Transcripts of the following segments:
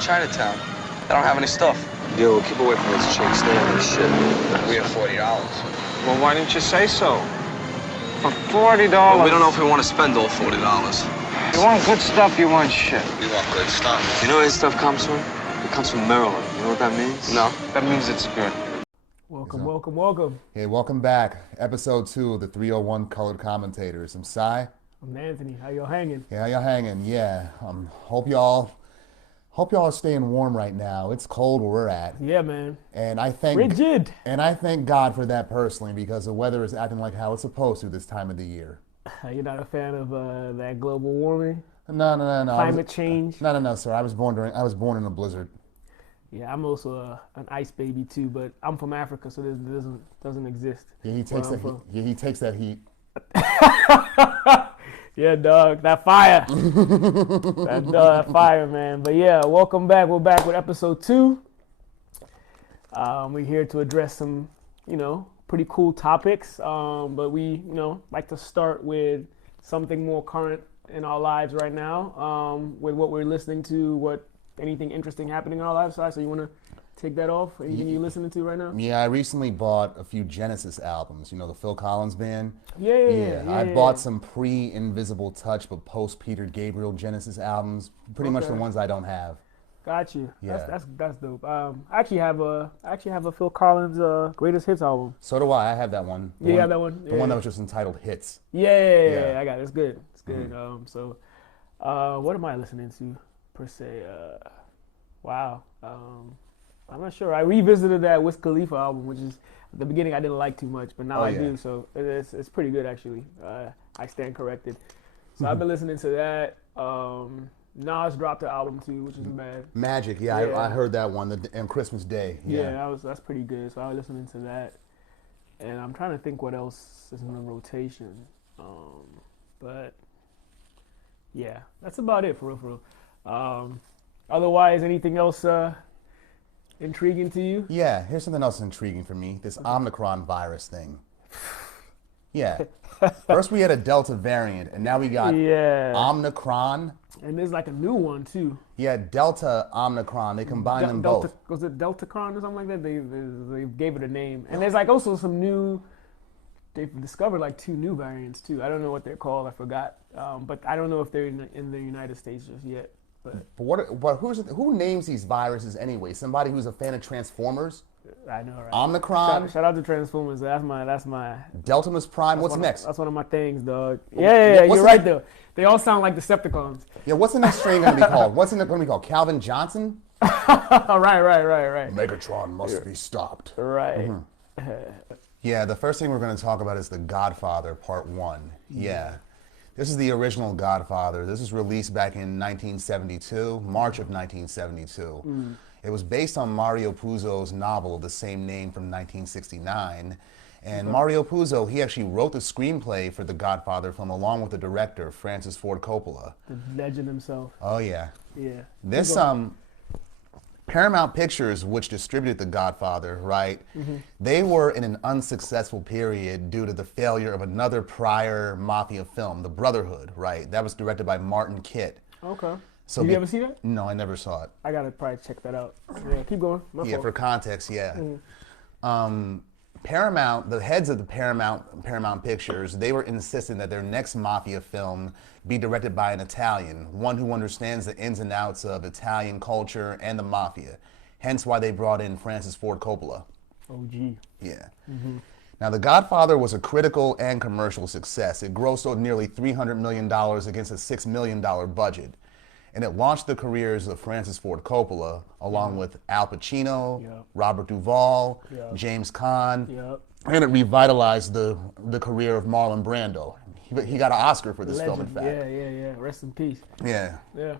Chinatown. They don't have any stuff. Yo, keep away from those chicks. They don't have shit. We have $40. Well, why didn't you say so? For $40. Well, we don't know if we want to spend all $40. You want good stuff, you want shit. We want good stuff. You know where this stuff comes from? It comes from Maryland. You know what that means? No. That means it's good. Welcome. Hey, welcome back. Episode 2 of the 301 Colored Commentators. I'm Cy. I'm Anthony. How y'all hanging? Yeah, y'all hanging. Yeah. Hope y'all are staying warm right now. It's cold where we're at. Yeah, man. And I thank Rigid. And I thank God for that personally, because the weather is acting like how it's supposed to this time of the year. You're not a fan of that global warming? No. Climate change? No, sir. I was born in a blizzard. Yeah, I'm also an ice baby too, but I'm from Africa, so this doesn't exist. Yeah, he takes that heat. Yeah, dog, that fire. that fire, man. But yeah, welcome back. We're back with episode 2. We're here to address some, pretty cool topics. But we, like to start with something more current in our lives right now, with what we're listening to, anything interesting happening in our lives. So you want to take that off? Anything you listening to right now? Yeah, I recently bought a few Genesis albums, the Phil Collins band. Yeah. I bought some pre-Invisible Touch but post-Peter Gabriel Genesis albums, pretty much the ones I don't have. Got you. Yeah. That's dope. I actually have a Phil Collins Greatest Hits album. So do I. I have that one. You have that one? The one that was just entitled Hits. Yeah, I got it. It's good. Mm-hmm. So what am I listening to per se? Wow. I'm not sure. I revisited that Wiz Khalifa album, which is at the beginning I didn't like too much, but now I do. So it's pretty good actually. I stand corrected. So I've been listening to that. Nas dropped the album too, which isn't bad. Magic, yeah. I heard that one on Christmas Day. Yeah, that's pretty good. So I was listening to that, and I'm trying to think what else is in the rotation. But yeah, that's about it for real. Otherwise, anything else intriguing to you? Yeah, here's something else intriguing for me. This Omicron virus thing. Yeah. First we had a Delta variant, and now we got Omicron. And there's like a new one too. Yeah, Delta Omicron. They combined them both. Was it Deltacron or something like that? They gave it a name. And there's like also some new. They've discovered like 2 new variants too. I don't know what they're called. I forgot. But I don't know if they're in the United States just yet. But who names these viruses anyway? Somebody who's a fan of Transformers? I know, right? Omicron? Shout out to Transformers. That's my. Deltamus Prime. What's next? That's one of my things, dog. Yeah. You're right though. They all sound like Decepticons. Yeah. What's the next strain going to be called? What's it going to be called? Calvin Johnson? Right. Megatron must be stopped. Right. Yeah. The first thing we're going to talk about is The Godfather Part 1. Yeah. This is the original Godfather. This was released back in 1972, March of 1972. It was based on Mario Puzo's novel of the same name from 1969. And Mario Puzo, he actually wrote the screenplay for the Godfather film along with the director, Francis Ford Coppola. The legend himself. Oh, yeah. Yeah. This, Paramount Pictures, which distributed The Godfather, right, they were in an unsuccessful period due to the failure of another prior mafia film, The Brotherhood, right? That was directed by Martin Kitt. Okay. So Did you ever see that? No, I never saw it. I gotta probably check that out. Yeah, keep going. My fault. For context, yeah. Paramount, the heads of the Paramount Pictures, they were insisting that their next mafia film be directed by an Italian, one who understands the ins and outs of Italian culture and the mafia. Hence why they brought in Francis Ford Coppola. OG. Yeah. Now, The Godfather was a critical and commercial success. It grossed nearly $300 million against a $6 million budget. And it launched the careers of Francis Ford Coppola, along with Al Pacino, Robert Duvall, James Caan, and it revitalized the career of Marlon Brando. He got an Oscar for this film, in fact. Yeah. Rest in peace. Yeah. Yeah.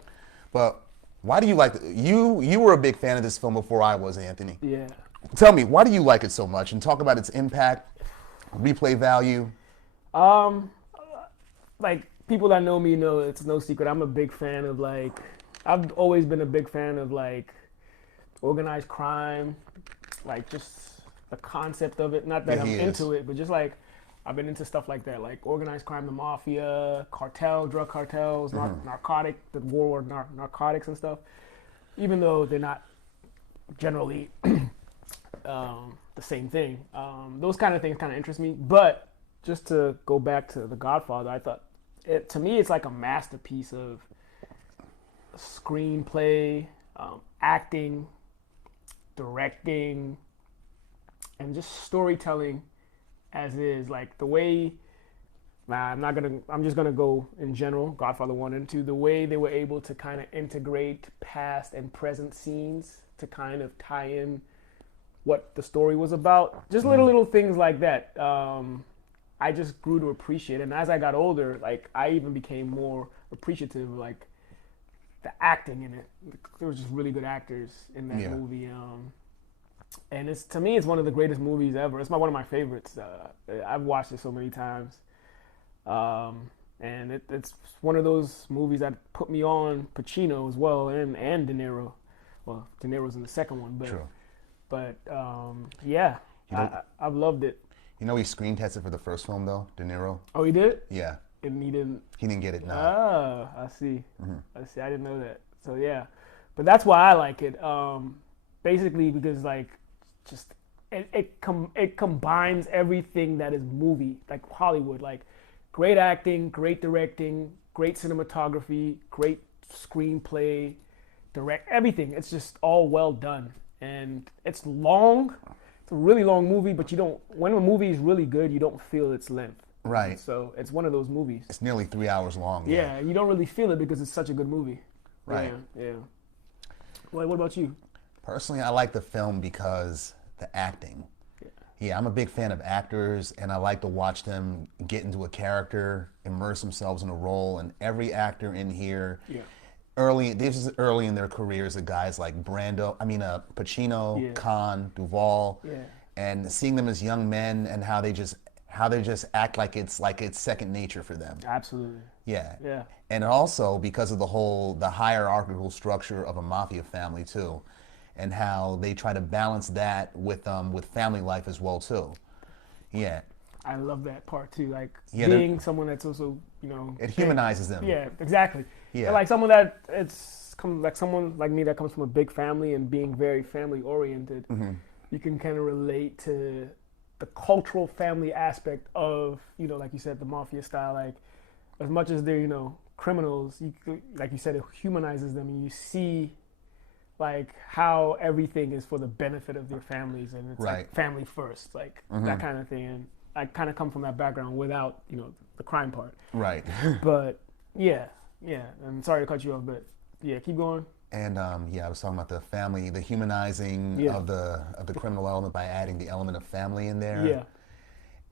But why do you like it? You were a big fan of this film before I was, Anthony. Yeah. Tell me, why do you like it so much? And talk about its impact, replay value. Like, people that know me know it's no secret. I'm a big fan of I've always been a big fan of organized crime, just the concept of it. Not that I'm into it, but just I've been into stuff like that, like organized crime, the mafia, drug cartels, the war on narcotics and stuff. even though they're not generally the same thing. Those kind of things kind of interest me. But just to go back to The Godfather, I thought, to me, it's like a masterpiece of screenplay, acting, directing, and just storytelling as is. Like the way, I'm just gonna go in general, Godfather 1 and 2, the way they were able to kind of integrate past and present scenes to kind of tie in what the story was about. Just little things like that. I just grew to appreciate it. And as I got older, like I even became more appreciative of like the acting in it. There was just really good actors in that movie. And it's, to me, it's one of the greatest movies ever. It's one of my favorites. I've watched it so many times. And it's one of those movies that put me on Pacino as well, and De Niro. Well, De Niro's in the second one, but True. But yeah, I've loved it. You know he screen tested for the first film though, De Niro. Oh, he did? Yeah. And he didn't. He didn't get it. No. Oh, I see. I see. I didn't know that. So yeah, but that's why I like it. Basically because like, just it combines everything that is movie, like Hollywood, like great acting, great directing, great cinematography, great screenplay, everything. It's just all well done. And it's long. It's a really long movie, but when a movie is really good, you don't feel its length. Right. So it's one of those movies. It's nearly 3 hours long. Yeah, you don't really feel it because it's such a good movie. Right. Yeah. Well, what about you? Personally, I like the film because the acting. Yeah, I'm a big fan of actors, and I like to watch them get into a character, immerse themselves in a role, and every actor in here, this is early in their careers, the guys like Pacino, Khan, Duvall, and seeing them as young men and how they just act like it's second nature for them. Absolutely. Yeah. Yeah. And also because of the hierarchical structure of a mafia family too, and how they try to balance that with family life as well too. Yeah. I love that part too. Like being someone that's also, it humanizes them. Yeah, exactly. Yeah. And like someone that like someone like me that comes from a big family and being very family oriented, you can kind of relate to the cultural family aspect of, like you said, the mafia style. Like as much as they're, criminals, like you said, it humanizes them, and you see like how everything is for the benefit of their families, and it's like family first, like that kind of thing. And I kind of come from that background without, the crime part. Right. But yeah. I'm sorry to cut you off, but yeah, keep going. And I was talking about the family, the humanizing of the criminal element by adding the element of family in there. Yeah.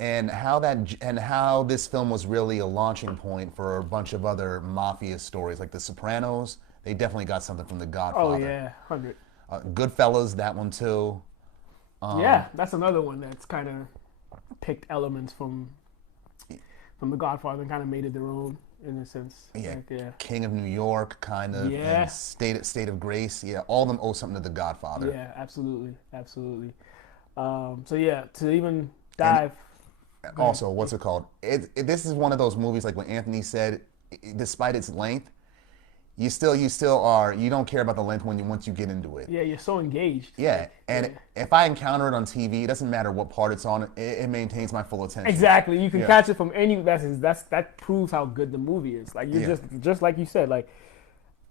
And how this film was really a launching point for a bunch of other mafia stories, like The Sopranos. They definitely got something from The Godfather. Oh yeah, 100. Goodfellas, that one too. Yeah, that's another one that's kind of picked elements from The Godfather and kind of made it their own in a sense. Yeah, like, King of New York, kind of. Yeah. And State of Grace. Yeah, all of them owe something to The Godfather. Yeah, absolutely. So yeah, to even dive. And also, what's it called? This is one of those movies, like when Anthony said, despite its length, you don't care about the length once you get into it. Yeah, you're so engaged. Yeah, and if I encounter it on TV, it doesn't matter what part it's on. It maintains my full attention. Exactly, you can catch it from any. That proves how good the movie is. Like you just like you said, like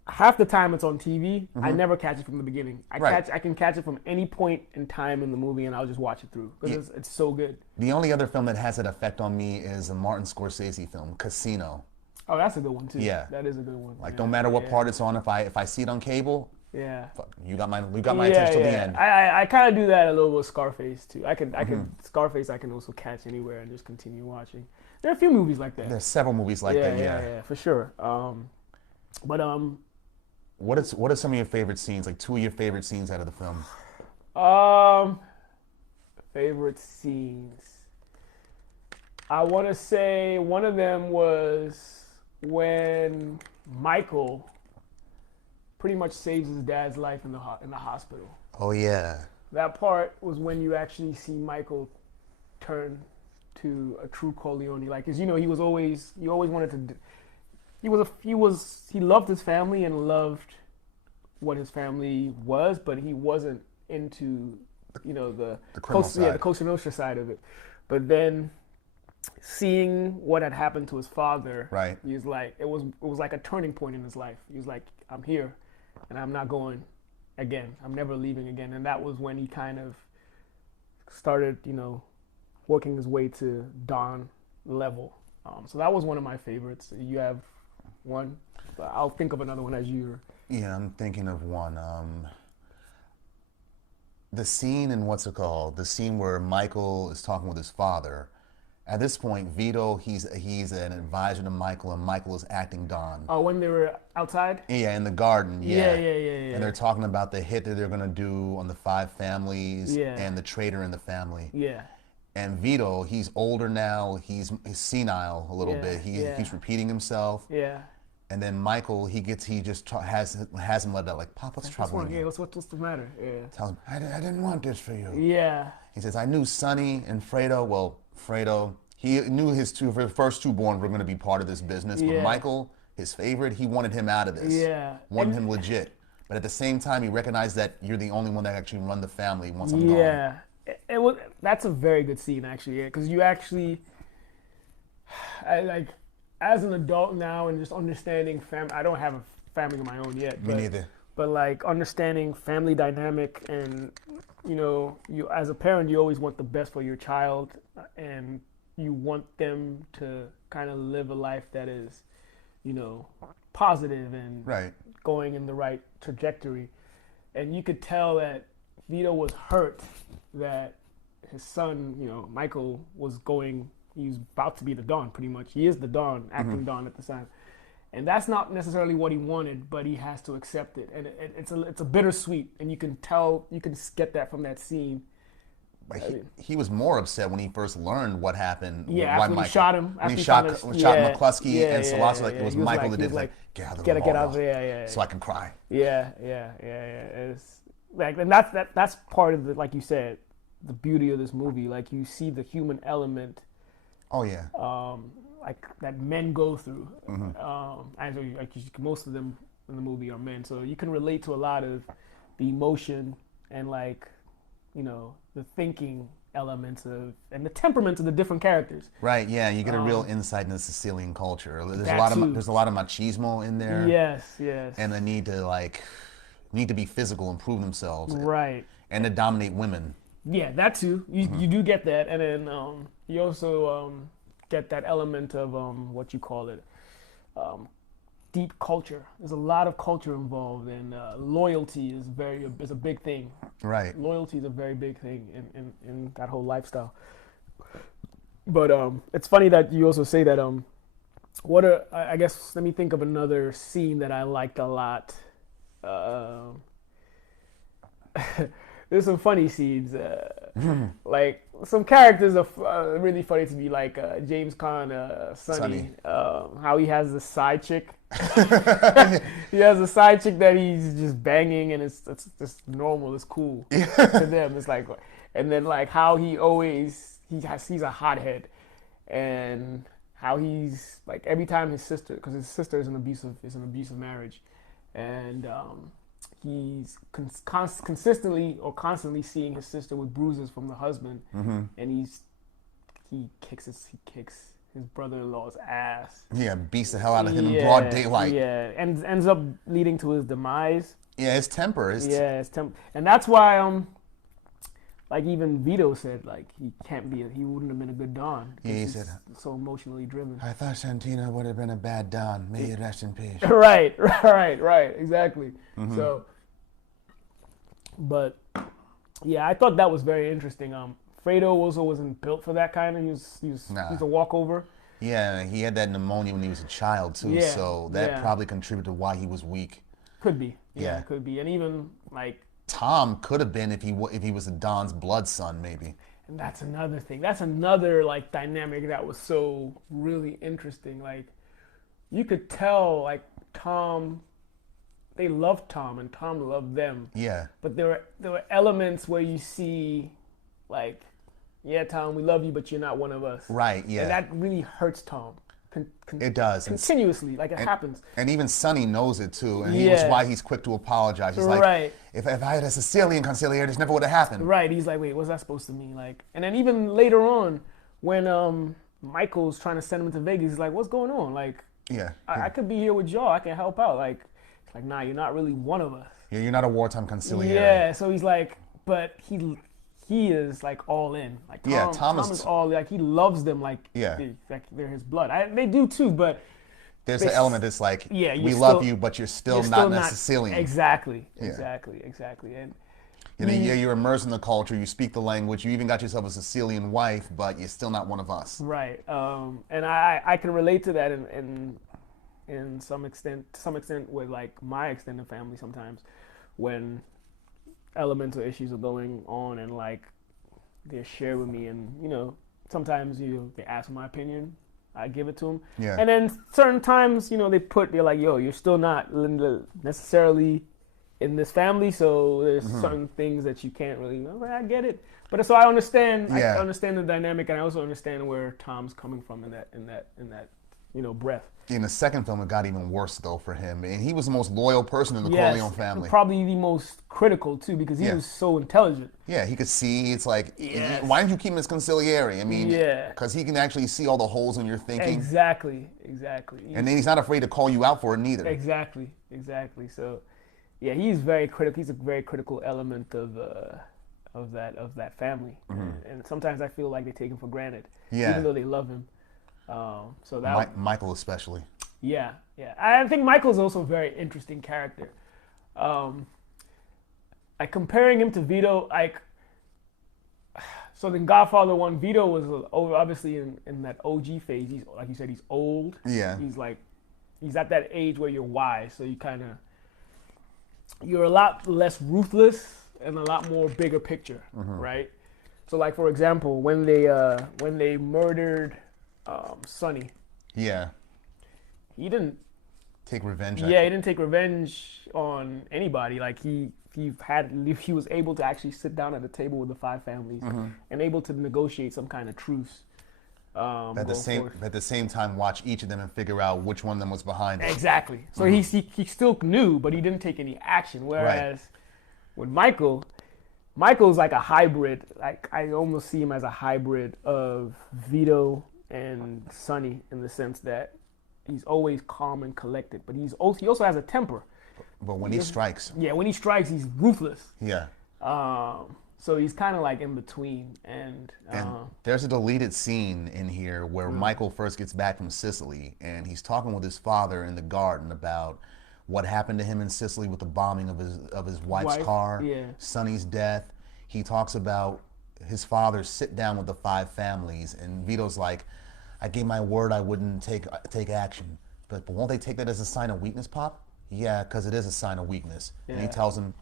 half the time it's on TV, I never catch it from the beginning. I can catch it from any point in time in the movie, and I'll just watch it through because it's so good. The only other film that has that effect on me is a Martin Scorsese film, Casino. Oh, that's a good one too. Yeah, that is a good one. Like no matter what part it's on, if I see it on cable, you got my attention till the end. I kind of do that a little with Scarface too. Scarface I can also catch anywhere and just continue watching. There are a few movies like that. There's several movies like that. Yeah, for sure. What are some of your favorite scenes? Like 2 of your favorite scenes out of the film? Favorite scenes. I want to say one of them was when Michael pretty much saves his dad's life in the hospital. Oh yeah. That part was when you actually see Michael turn to a true Corleone. Like, cause he always wanted to. He loved his family and loved what his family was, but he wasn't into, the criminal side. the Cosa Nostra side of it. But then seeing what had happened to his father, Right. he was like, it was like a turning point in his life. He was like, I'm here, and I'm not going again. I'm never leaving again. And that was when he kind of started, working his way to Don level. So that was one of my favorites. You have one? I'll think of another one as you. Yeah, I'm thinking of one. The scene in the scene where Michael is talking with his father. At this point, Vito, he's an advisor to Michael, and Michael is acting Don. Oh, when they were outside? Yeah, in the garden. Yeah. And they're talking about the hit that they're gonna do on the 5 families Yeah. and the traitor in the family. Yeah. And Vito, he's older now. He's senile a little Yeah, bit. He yeah. keeps repeating himself. Yeah. And then Michael, has him let out like, Pop, what's trouble? Yeah, what's the matter? Yeah. Tells him, I didn't want this for you. Yeah. He says, I knew Sonny and Fredo. Well, Fredo, he knew his first two born were going to be part of this business. But Yeah. Michael, his favorite, he wanted him out of this. Yeah. Wanted him legit. But at the same time, he recognized that you're the only one that actually run the family once I'm gone. Yeah. That's a very good scene, actually, because you actually, as an adult now and just understanding family, I don't have a family of my own yet. Me neither. But like understanding family dynamic and, you as a parent, you always want the best for your child and you want them to kind of live a life that is, positive and Right. going in the right trajectory. And you could tell that Vito was hurt that his son, Michael, he was about to be the Don, pretty much. He is the Don, acting Don at the time. And that's not necessarily what he wanted, but he has to accept it. And it's a bittersweet, and you can get that from that scene. But he was more upset when he first learned what happened. Yeah, after Michael, he shot him. When he shot McCluskey and Solazzo, it was He Michael like, that did like, get out of get the out of there, yeah. so I can cry. Yeah. It's like, and that's part of the, like you said, the beauty of this movie. Like you see the human element. Oh yeah. Like that men go through. Actually, like most of them in the movie are men, so you can relate to a lot of the emotion and the thinking elements and the temperaments of the different characters. Right. Yeah. You get a real insight into Sicilian culture. There's a too. lot of machismo in there. Yes. And the need to be physical and prove themselves. Right. And to dominate women. Yeah, that too. You do get that, and then you also get that element of what you call it, deep culture. There's a lot of culture involved, and loyalty is a big thing. Right. Loyalty is a very big thing in that whole lifestyle. But it's funny that you also say that. I guess let me think of another scene that I liked a lot. There's some funny scenes. Like some characters are really funny to me, like James Caan, Sonny. How he has the side chick. He has a side chick that he's just banging, and it's just normal. It's cool to them. It's like, and then like how he's a hothead, and how he's like every time because his sister is an abusive marriage, and he's constantly seeing his sister with bruises from the husband, and he kicks his brother-in-law's ass. Yeah, beats the hell out of him in broad daylight. Yeah, and ends up leading to his demise. Yeah, his temper is. And that's why like even Vito said, like he wouldn't have been a good Don. Yeah, he said so emotionally driven. I thought Santino would have been a bad Don. May he rest in peace. Right, exactly. So, but yeah, I thought that was very interesting. Fredo also wasn't built for that kind of. He's a walkover. Yeah, he had that pneumonia when he was a child too, so that probably contributed to why he was weak. Could be. Yeah, could be, and even like. Tom could have been if he was a Don's blood son, maybe. And that's another thing. That's another like dynamic that was so really interesting. Like, you could tell like Tom, they loved Tom and Tom loved them. Yeah. But there were elements where you see, like, yeah, Tom, we love you, but you're not one of us. Right. Yeah. And that really hurts Tom. It does. continuously, like it happens. And even Sonny knows it too, and he was why he's quick to apologize. He's like, Right. if I had a Sicilian consigliere, this never would have happened. Right. He's like, wait, what's that supposed to mean? Like, and then even later on, when Michael's trying to send him to Vegas, he's like, what's going on? Like, Yeah. I could be here with y'all. I can help out. Like, it's like, nah, you're not really one of us. Yeah, you're not a wartime consigliere. Yeah. So he's like, but he is like all in. Like Tom is all like he loves them like they're his blood. They do too, but there's an element that's like we still, love you, but you're still not a Sicilian. Exactly. And you're immersed in the culture. You speak the language. You even got yourself a Sicilian wife, but you're still not one of us. Right. And I can relate to that in some extent. To some extent, with like my extended family, sometimes when elemental issues are going on and like they're shared with me, and sometimes they ask my opinion, I give it to them. Yeah. And then certain times, they're like, yo, you're still not necessarily in this family, so there's certain things that you can't really know. I get it, but so I understand. I understand the dynamic, and I also understand where Tom's coming from in that breath. In the second film, it got even worse though for him, and he was the most loyal person in the Corleone family. Probably the most critical too, because he was so intelligent. Yeah, he could see. It's like, why didn't you keep him as consigliere? I mean, because he can actually see all the holes in your thinking. Exactly. And then he's not afraid to call you out for it neither. Exactly. So, yeah, he's very critical. He's a very critical element of that family, and sometimes I feel like they take him for granted, even though they love him. So that Michael especially. Yeah. I think Michael's also a very interesting character. Like comparing him to Vito, so in Godfather 1, Vito was obviously in that OG phase. He's like you said, he's old. Yeah. He's at that age where you're wise, so you're a lot less ruthless and a lot more bigger picture, right? So like for example, when they murdered Sonny. Yeah. He didn't take revenge. He didn't take revenge on anybody. Like he was able to actually sit down at the table with the 5 families and able to negotiate some kind of truce. At the same time, watch each of them and figure out which one of them was behind it. Exactly. So he still knew, but he didn't take any action. Whereas with Michael's like a hybrid. Like I almost see him as a hybrid of Vito and Sonny in the sense that he's always calm and collected, but he also has a temper. But when he strikes, he's ruthless. Yeah. So he's kind of like in between, and there's a deleted scene in here where Michael first gets back from Sicily, and he's talking with his father in the garden about what happened to him in Sicily with the bombing of his wife's car, Sonny's death. He talks about his father sit down with the 5 families, and Vito's like, I gave my word I wouldn't take action, but won't they take that as a sign of weakness, Pop? Yeah, because it is a sign of weakness. Yeah. And he tells him,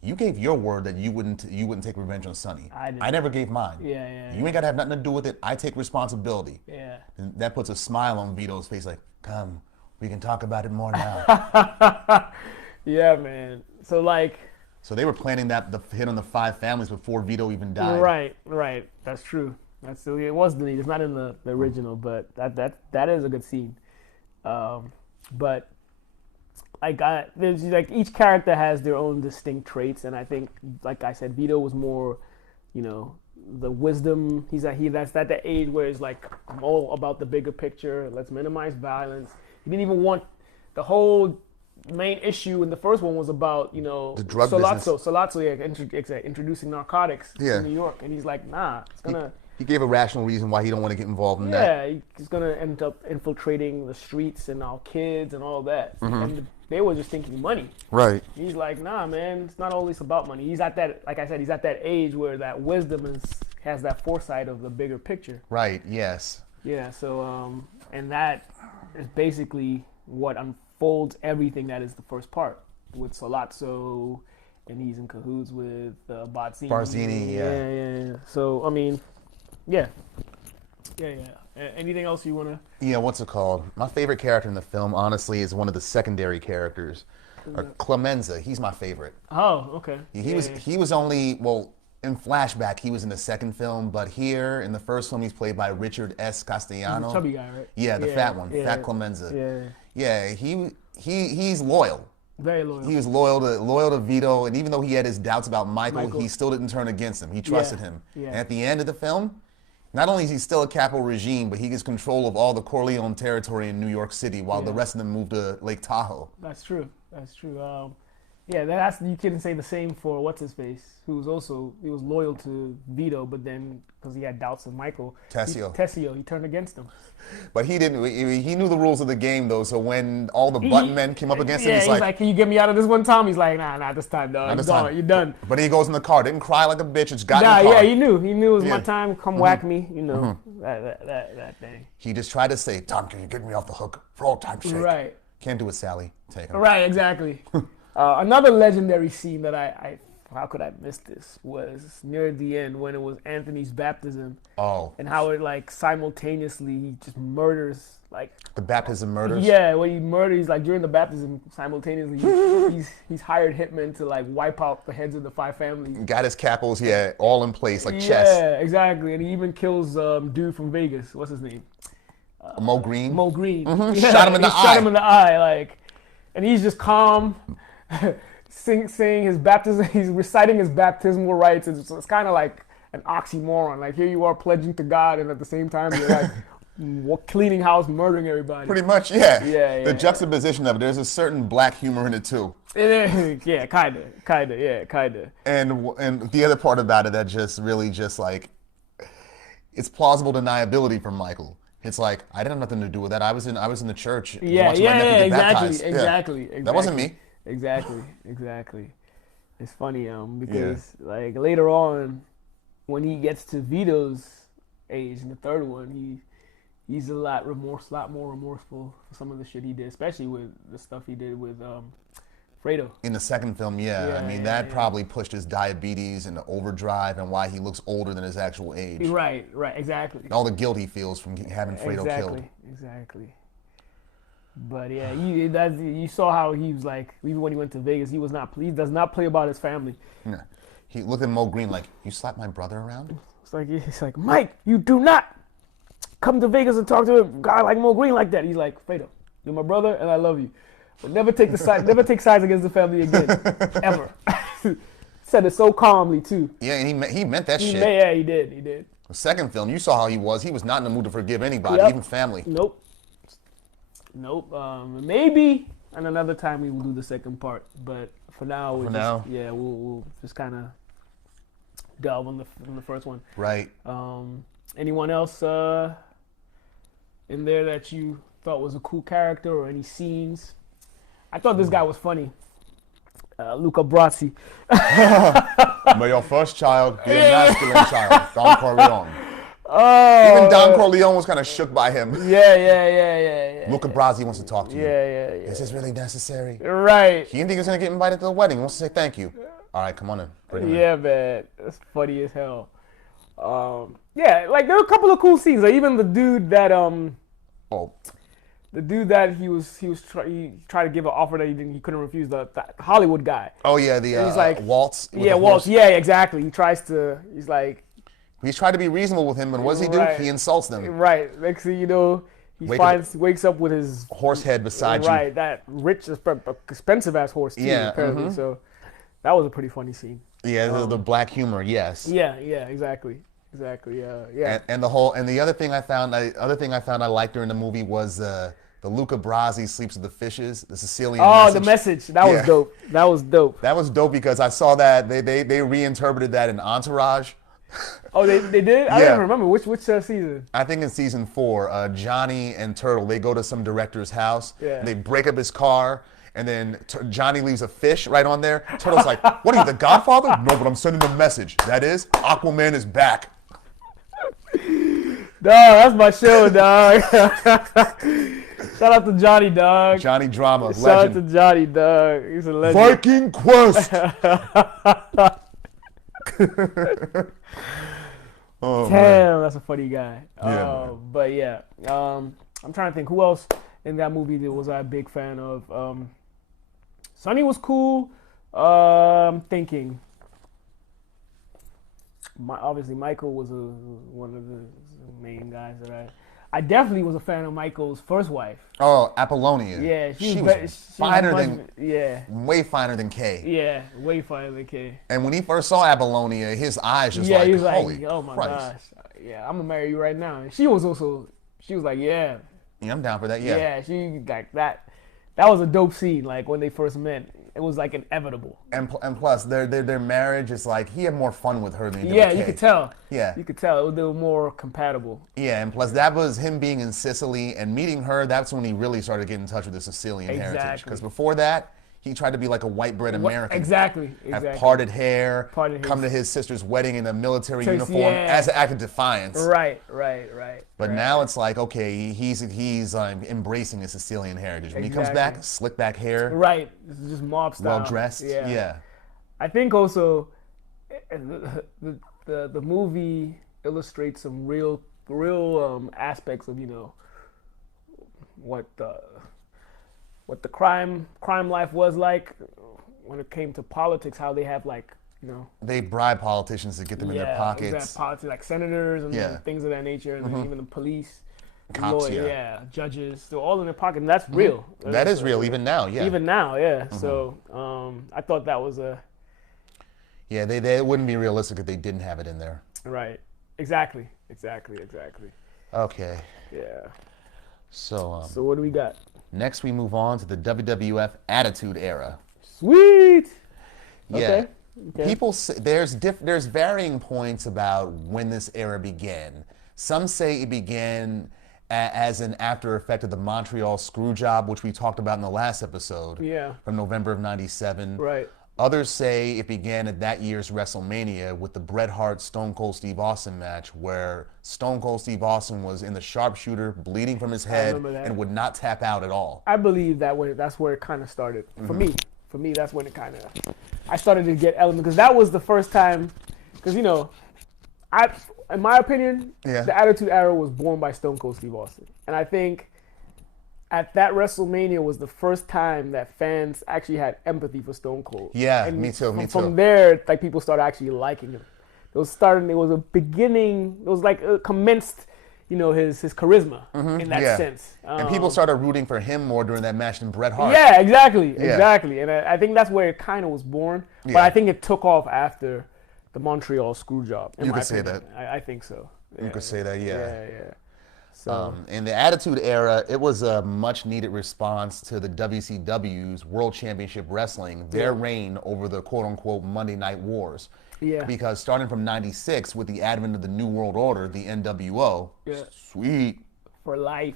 you gave your word that you wouldn't take revenge on Sonny. I never gave mine. You ain't got to have nothing to do with it. I take responsibility. Yeah. And that puts a smile on Vito's face like, come, we can talk about it more now. Yeah, man. So they were planning the hit on the 5 families before Vito even died. Right. That's true. It was deleted. It's not in the original, but that is a good scene. But there's like each character has their own distinct traits, and I think, like I said, Vito was more, the wisdom. That's at the age where it's like, I'm all about the bigger picture. Let's minimize violence. He didn't even want the whole main issue in the first one was about, the drug business. Solazzo, introducing narcotics to New York, and he's like, nah, it's gonna. He gave a rational reason why he don't want to get involved in that. Yeah, he's gonna end up infiltrating the streets and our kids and all that. And they were just thinking money. Right. He's like, nah, man, it's not always about money. He's at that, like I said, he's at that age where that wisdom has that foresight of the bigger picture. Right. Yes. Yeah. So, and that is basically what unfolds everything that is the first part with Solazzo, and he's in cahoots with Barzini. Barzini, yeah. So, I mean, yeah. Anything else you want to? Yeah, what's it called? My favorite character in the film, honestly, is one of the secondary characters. Clemenza, he's my favorite. Oh, okay. He was only, in flashback, he was in the second film, but here in the first film, he's played by Richard S. Castellano. He's a chubby guy, right? Yeah, the fat one, Fat Clemenza. Yeah. Yeah, he's loyal. Very loyal. He was loyal to Vito, and even though he had his doubts about Michael, he still didn't turn against him. He trusted him. Yeah. And at the end of the film, not only is he still a capo regime, but he gets control of all the Corleone territory in New York City, while the rest of them move to Lake Tahoe. That's true. Yeah, that's you couldn't say the same for what's his face, who was also he was loyal to Vito, but then because he had doubts of Michael, Tessio, he turned against him. But he didn't. He knew the rules of the game though. So when all the button men came up against him, he's like, "Can you get me out of this one time?" He's like, "Nah, this time, dog. You're done." But he goes in the car, didn't cry like a bitch. It's got in the car. Yeah, he knew it was my time. Come whack me, that thing. He just tried to say, "Tom, can you get me off the hook for old time's sake?" Right. Can't do it, Sally. Take him. Right, exactly. Another legendary scene that I how could I miss this was near the end when it was Anthony's baptism. Oh. And how it like simultaneously he just murders like the baptism murders. Yeah, when he murders like during the baptism simultaneously he's hired hitmen to like wipe out the heads of the 5 families. Got his capos, all in place like chess. Yeah, exactly. And he even kills dude from Vegas. What's his name? Mo Green. Mo Green. Mm-hmm. Shot him in the eye. Shot him in the eye, like, and he's just calm. Saying his baptism, he's reciting his baptismal rites. It's kind of like an oxymoron. Like here you are pledging to God, and at the same time you're like cleaning house, murdering everybody. Pretty much, yeah. Yeah. The juxtaposition of it. There's a certain black humor in it too. Yeah, kinda. And the other part about it that just really just like it's plausible deniability for Michael. It's like I didn't have nothing to do with that. I was in the church. Watching my nephew get baptized. Exactly. That wasn't me. Exactly. It's funny, because like later on, when he gets to Vito's age in the third one, he's a lot more remorseful for some of the shit he did, especially with the stuff he did with Fredo. In the second film, I mean that probably pushed his diabetes into overdrive and why he looks older than his actual age. Right, exactly. All the guilt he feels from having Fredo killed. Exactly. But yeah, you saw how he was like, even when he went to Vegas, he does not play about his family. Yeah. He looked at Mo Green like, you slapped my brother around? It's like, Mike, you do not come to Vegas and talk to a guy like Mo Green like that. He's like, Fredo, you're my brother and I love you. But never take sides against the family again. Ever. Said it so calmly too. Yeah, and he meant that shit. Yeah, he did. The second film, you saw how he was. He was not in the mood to forgive anybody, even family. Nope. Maybe and another time we will do the second part, but for now, we'll just kind of delve on the first one. Right. Anyone else in there that you thought was a cool character or any scenes? I thought this guy was funny. Luca Brasi. May your first child be a masculine child, Don Corleone. Oh, even Don Corleone was kind of shook by him. Yeah. Luca Brasi wants to talk to you. Yeah. Is this really necessary? Right. He didn't think he was going to get invited to the wedding. He wants to say thank you. All right, come on in. Bring him in. Man. That's funny as hell. Like there were a couple of cool scenes. Like even the dude that the dude that he tried to give an offer that he couldn't refuse, the Hollywood guy. Oh yeah, he's like Waltz. Waltz. Yeah, exactly. He's trying to be reasonable with him, but what does he do? He insults them. Right. Next thing you know, wakes up with his horse head beside you. Right, that rich, expensive ass horse too. Yeah, apparently. So that was a pretty funny scene. Yeah, the black humor. Yes. Yeah, exactly. Yeah. And the other thing I found I liked during the movie was the Luca Brasi sleeps with the fishes, the Sicilian message. The message. That was dope. That was dope because I saw that they reinterpreted that in Entourage. Oh, they did? I don't remember. Which season? I think in season 4, Johnny and Turtle, they go to some director's house. Yeah. And they break up his car. And then Johnny leaves a fish right on there. Turtle's like, what are you, the Godfather? No, but I'm sending a message. That is, Aquaman is back. Dog, that's my show, dog. Shout out to Johnny, dog. Johnny Drama, legend. Shout out to Johnny, dog. He's a legend. Viking Quest. Oh, damn, that's a funny guy. Yeah, but yeah, I'm trying to think who else in that movie that was I a big fan of. Sonny was cool. Thinking. obviously Michael was one of the main guys that I definitely was a fan of Michael's first wife. Oh, Apollonia. Yeah, she was finer than yeah. way finer than Kay. Yeah, way finer than Kay. And when he first saw Apollonia, his eyes just he was holy like, oh my Christ. gosh, yeah, I'm gonna marry you right now. And she was like, yeah. Yeah, I'm down for that. Yeah. Yeah, she like that. That was a dope scene. Like when they first met, it was like inevitable. And plus, their marriage is like he had more fun with her than he did Yeah, with you Kay. could tell. Yeah. You could tell they were more compatible. Yeah, and plus that was him being in Sicily and meeting her. That's when he really started getting in touch with the Sicilian heritage. Because before that, he tried to be like a white bread American. Exactly. Have parted hair, come to his sister's wedding in a military uniform as an act of defiance. Right. But now it's like, okay, he's embracing his Sicilian heritage. When he comes back, slick back hair. Right. This is just mob style. Well dressed. Yeah. I think also the movie illustrates some real aspects of, what the crime life was like when it came to politics, how they have they bribe politicians to get them in their pockets. Exactly. Politics, like senators and things of that nature, and even the police, cops, judges, they're all in their pocket, and that's real. That is real, even now, yeah. Even now, yeah. So I thought that was a... Yeah, they wouldn't be realistic if they didn't have it in there. Right. Exactly. Okay. Yeah. So what do we got? Next, we move on to the WWF Attitude Era. Sweet. Yeah. Okay. People say, there's varying points about when this era began. Some say it began as an after effect of the Montreal Screwjob, which we talked about in the last episode. Yeah. From November of '97. Right. Others say it began at that year's WrestleMania with the Bret Hart Stone Cold Steve Austin match, where Stone Cold Steve Austin was in the sharpshooter, bleeding from his head, and would not tap out at all. I believe that's where it kind of started for me. For me, that's when it kind of I started to get elements, because that was the first time. Because in my opinion, the Attitude Era was born by Stone Cold Steve Austin, and I think at that WrestleMania was the first time that fans actually had empathy for Stone Cold. Yeah, and me too. From there, like, people started actually liking him. It was a beginning. It was like commenced, his charisma in that sense. And people started rooting for him more during that match than Bret Hart. Yeah, exactly. And I think that's where it kind of was born. Yeah. But I think it took off after the Montreal Screwjob. You could say that. I think so. You could say that, yeah. So in the Attitude Era, it was a much-needed response to the WCW's World Championship Wrestling, their reign over the quote-unquote Monday Night Wars. Yeah. Because starting from '96, with the advent of the New World Order, the NWO, sweet. For life.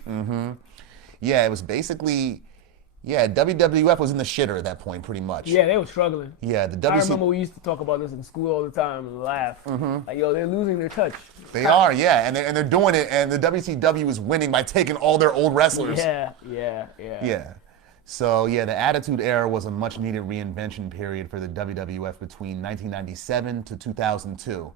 Yeah, it was basically... Yeah, WWF was in the shitter at that point, pretty much. Yeah, they were struggling. Yeah, I remember we used to talk about this in school all the time and laugh. Like, yo, they're losing their touch. They are, yeah, and they're doing it, and the WCW is winning by taking all their old wrestlers. Yeah. So, yeah, the Attitude Era was a much-needed reinvention period for the WWF between 1997 to 2002.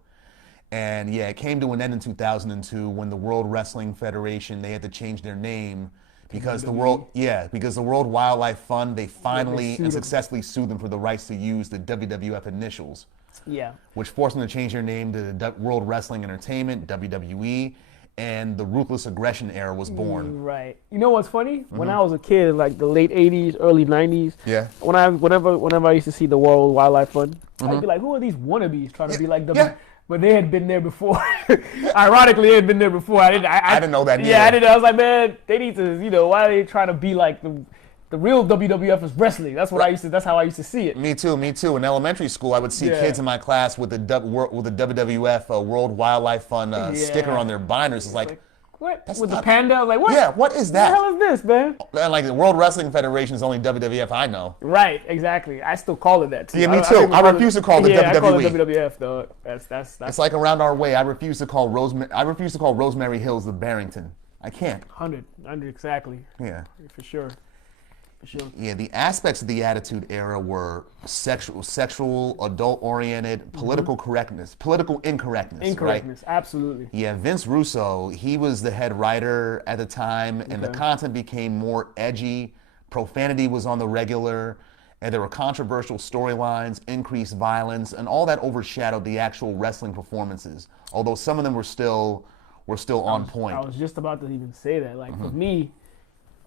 And, yeah, it came to an end in 2002 when the World Wrestling Federation, they had to change their name because the World Wildlife Fund, they finally and successfully sued them for the rights to use the WWF initials. Yeah. Which forced them to change their name to the World Wrestling Entertainment, WWE, and the Ruthless Aggression Era was born. Right. You know what's funny? When I was a kid, like the late '80s, early '90s. Yeah. Whenever I used to see the World Wildlife Fund, I'd be like, "Who are these wannabes trying to be like them?" Yeah. But they had been there before. Ironically, they had been there before. I didn't know that neither. Yeah, I didn't. I was like, man, they need to, why are they trying to be like the real WWF is wrestling? That's what that's how I used to see it. Me too. In elementary school, I would see kids in my class with the WWF World Wildlife Fund sticker on their binders. It's like, what? With the panda? I was like, what? Yeah, what is that? What the hell is this, man? And like the World Wrestling Federation is only WWF I know. Right, exactly. I still call it that too. Yeah, me too. I refuse to call it WWE. Yeah, I call it WWF though. That's It's like around our way. I refuse to call Rosemary Hills the Barrington. I can't. 100 exactly. Yeah. For sure. Yeah, the aspects of the Attitude Era were sexual, adult-oriented, political correctness, political incorrectness, right? Absolutely. Yeah, Vince Russo, he was the head writer at the time, and the content became more edgy. Profanity was on the regular, and there were controversial storylines, increased violence, and all that overshadowed the actual wrestling performances. Although some of them were still on point. I was just about to even say that. Like for me,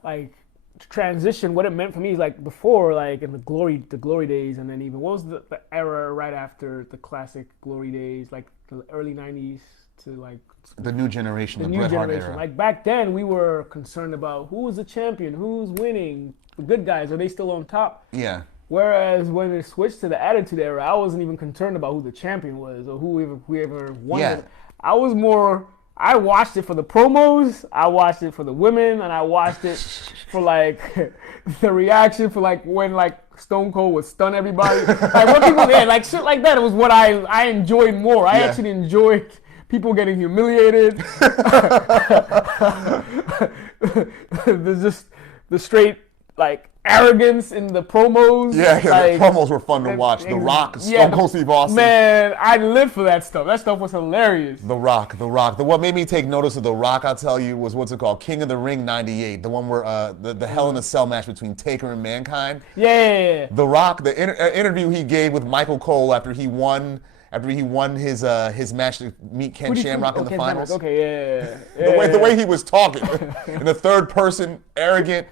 like transition, what it meant for me is like before, like in the glory days, and then even what was the era right after the classic glory days, like the early '90s to like the new generation, the new Bret Hart generation. era. Like back then, we were concerned about who was the champion, who's winning, the good guys, are they still on top? Yeah. Whereas when it switched to the Attitude Era, I wasn't even concerned about who the champion was or whoever won Yeah. it. I watched it for the promos, I watched it for the women, and I watched it for like the reaction for like when like Stone Cold would stun everybody. Like what people did, like shit like that was what I enjoyed more. I actually enjoyed people getting humiliated. There's just the straight like arrogance in the promos. Yeah, like, the promos were fun to watch. The Rock, Stone Cold Steve Austin. Man, I lived for that stuff. That stuff was hilarious. The Rock. What made me take notice of The Rock, I'll tell you, was what's it called? King of the Ring '98. The one where the Hell in a Cell match between Taker and Mankind. Yeah. The Rock, the interview he gave with Michael Cole after he won his match to meet Ken Shamrock in the finals. Okay, yeah. The way he was talking, in the third person, arrogant.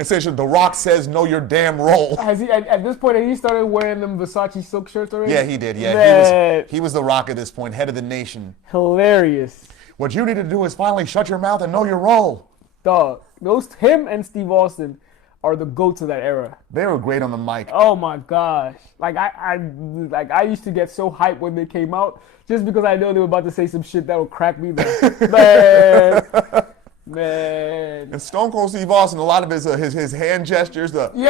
Essentially, The Rock says, "Know your damn role." Has he at this point? Has he started wearing them Versace silk shirts already? Yeah, he did. Yeah, Man. he was The Rock at this point, head of the nation. Hilarious. What you need to do is finally shut your mouth and know your role. Dog, him and Steve Austin are the goats of that era. They were great on the mic. Oh my gosh! Like I used to get so hyped when they came out, just because I know they were about to say some shit that would crack me the man. And Stone Cold Steve Austin, a lot of his hand gestures, like he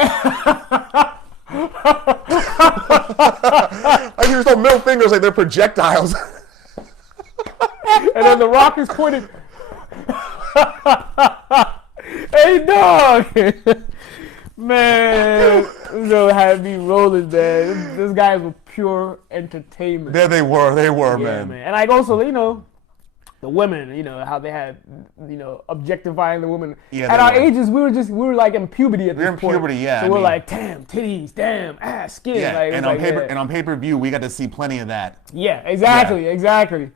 was on middle fingers like they're projectiles. And then The Rock is pointing. Hey dog, man, this had me rolling, man. This guys were pure entertainment. There they were, Yeah, man. And like also, the women, how they had, objectifying the women. Yeah, at our were. ages, we were like in puberty at this point. We were in puberty, yeah. So we're like, damn, titties, damn, ass, skin. Yeah, Like, and on pay-per-view, we got to see plenty of that. Yeah, exactly.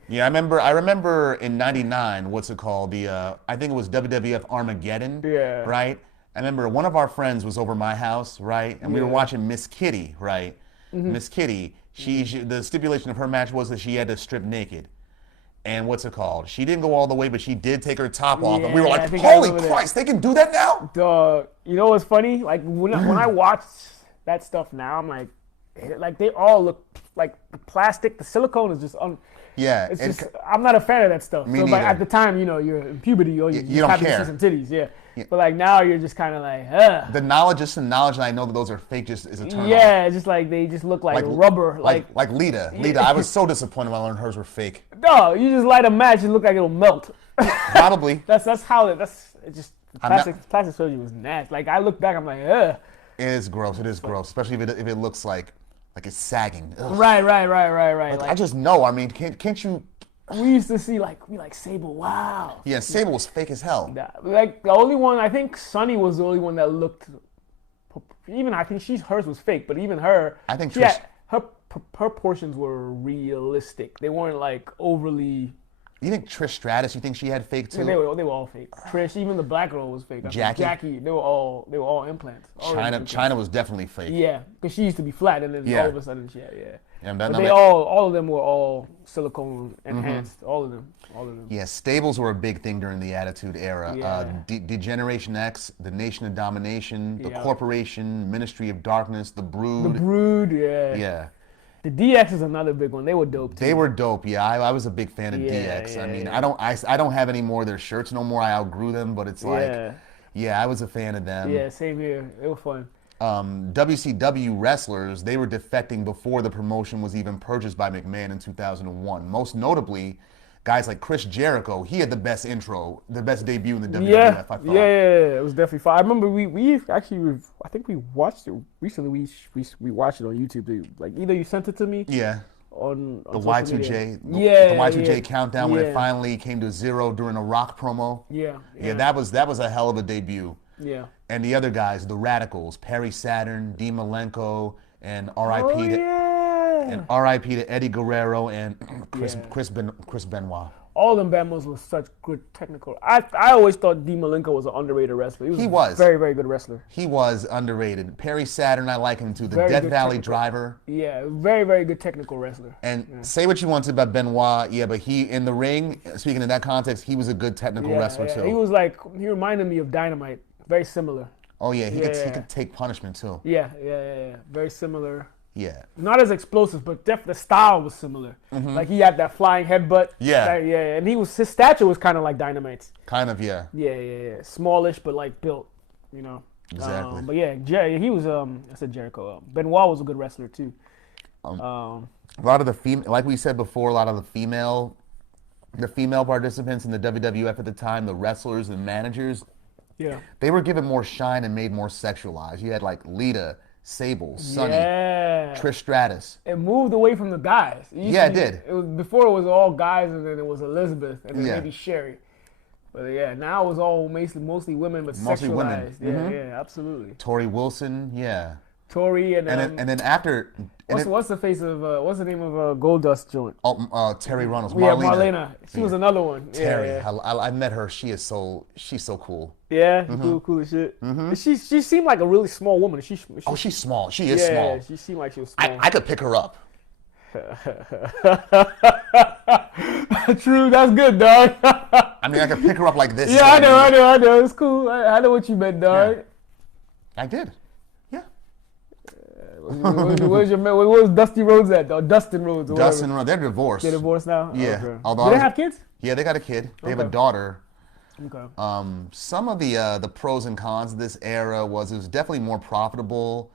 Yeah, I remember in '99, what's it called? I think it was WWF Armageddon. Yeah. Right. I remember one of our friends was over my house, right, and we were watching Miss Kitty, right. Miss Kitty, she the stipulation of her match was that she had to strip naked. And what's it called? She didn't go all the way, but she did take her top off. And we were like, holy Christ, they can do that now? Dog, you know what's funny? Like, when I watch that stuff now, I'm like they all look like the plastic, the silicone is just Yeah. it's just, I'm not a fan of that stuff. Me so like neither. at the time, you're in puberty, or you don't happen care. to see some titties, yeah. But like now, you're just kind of like, ugh. The knowledge that I know that those are fake just is a turn off. Yeah, just like they just look like rubber. Like Lita. Lita, I was so disappointed when I learned hers were fake. No, you just light a match, it look like it'll melt. Probably. That's it just plastic surgery was nasty. Like I look back, I'm like, ugh. It is gross, especially if it looks like it's sagging. Ugh. Right. Like, I just know, I mean, can't you... We used to see like Sable, wow. Yeah, Sable was fake as hell. Like the only one, I think Sunny was the only one that looked, even I think hers was fake, but even her, I think her portions were realistic. They weren't like overly. You think Trish Stratus, you think she had fake too? Yeah, they were all fake. Trish, even the black girl was fake. Jackie, they were all implants. China was definitely fake. Yeah, because she used to be flat, and then all of a sudden, but all of them were all silicone enhanced. All of them. Yeah, stables were a big thing during the Attitude Era. Yeah. Degeneration X, the Nation of Domination, the Yeah. Corporation, Ministry of Darkness, the Brood. The Brood, yeah. Yeah. The DX is another big one. They were dope too. They were dope. Yeah, I was a big fan of DX. I mean, I don't have any more of their shirts no more. I outgrew them, but it's like, I was a fan of them. Yeah, same here. It was fun. WCW wrestlers, they were defecting before the promotion was even purchased by McMahon in 2001. Most notably, guys like Chris Jericho, he had the best debut in the WWF, I thought. Yeah, it was definitely fun. I remember we actually, I think we watched it recently. We watched it on YouTube too. Like either you sent it to me. Yeah. On the Y2J, the yeah, Y2J countdown when it finally came to 0 during a Rock promo. Yeah. Yeah, that was a hell of a debut. Yeah. And the other guys, the Radicals, Perry Saturn, Dean Malenko, and R.I.P. Oh, to yeah. and R.I.P. to Eddie Guerrero and Chris Yeah. Chris Benoit. All them Bamos was such good technical. I always thought Dean Malenko was an underrated wrestler. He a was. very, very good wrestler. He was underrated. Perry Saturn, I like him too. The Very Death good Valley technical. Driver. Yeah, very, very good technical wrestler. And say what you want to about Benoit, yeah, but he in the ring, speaking in that context, he was a good technical wrestler too. He was he reminded me of Dynamite. Very similar. Oh yeah, he Yeah. could take punishment too. Yeah. Very similar. Yeah. Not as explosive, but the style was similar. Like he had that flying headbutt. Yeah. And his stature was kind of like Dynamite's. Kind of, yeah. Yeah. Smallish, but like built, you know. Exactly. But yeah, he was. I said Jericho. Benoit was a good wrestler too. A lot of the like we said before, a lot of the female participants in the WWF at the time, the wrestlers and managers, Yeah. they were given more shine and made more sexualized. You had like Lita, Sable, Sunny, Yeah. Trish Stratus. It moved away from the guys. Yeah, it did. It was before it was all guys, and then it was Elizabeth, and then Yeah. maybe Sherry. But yeah, now it was all mostly women, but Mostly sexualized. women. Yeah, absolutely. Tori Wilson, yeah. Tori and then after, what's the face of what's the name of Goldust joint? Terry Runnels, Yeah, Marlena. She was another one. Terry, Yeah. I met her. She's so cool. Yeah, cool as shit. She seemed like a really small woman. She's small. She is small. She seemed like she was small. I could pick her up. True, that's good, dog. I mean, I could pick her up like this. Yeah, I know. It's cool. I know what you meant, dog. I did. Yeah. Where was Dusty Rhodes at, though? Dustin Rhodes. Or Dustin whatever. Rhodes. They're divorced. They're divorced now? Yeah. Okay. Although Do they have kids? Yeah, they got a kid. They have a Okay. daughter. Okay. Some of the pros and cons of this era was it was definitely more profitable,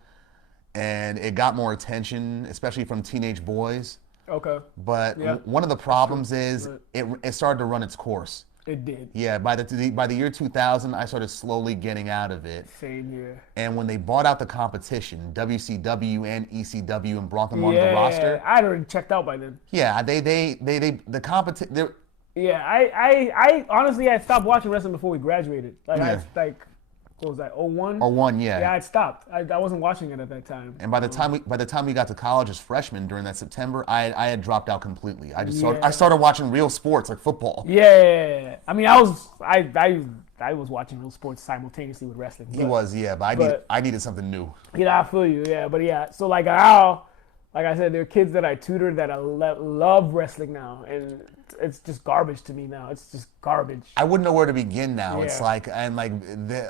and it got more attention, especially from teenage boys. Okay. But Yeah. one of the problems is Right. it started to run its course. It did. Yeah, by the year 2000, I started slowly getting out of it. Same here. And when they bought out the competition, WCW and ECW, and brought them onto the roster, I'd already checked out by then. yeah, the competition. Yeah, I honestly I stopped watching wrestling before we graduated. Yeah. What was that? 01? 01, yeah. Yeah, I'd stopped. I wasn't watching it at that time. And by the time we got to college as freshmen during that September, I had dropped out completely. I started watching real sports like football. Yeah. I mean, I was watching real sports simultaneously with wrestling. He was, yeah, but I needed something new. I feel you. Yeah, but yeah. So like now, like I said, there are kids that I tutored that I love wrestling now, and it's just garbage to me now. It's just garbage. I wouldn't know where to begin now. Yeah. It's like,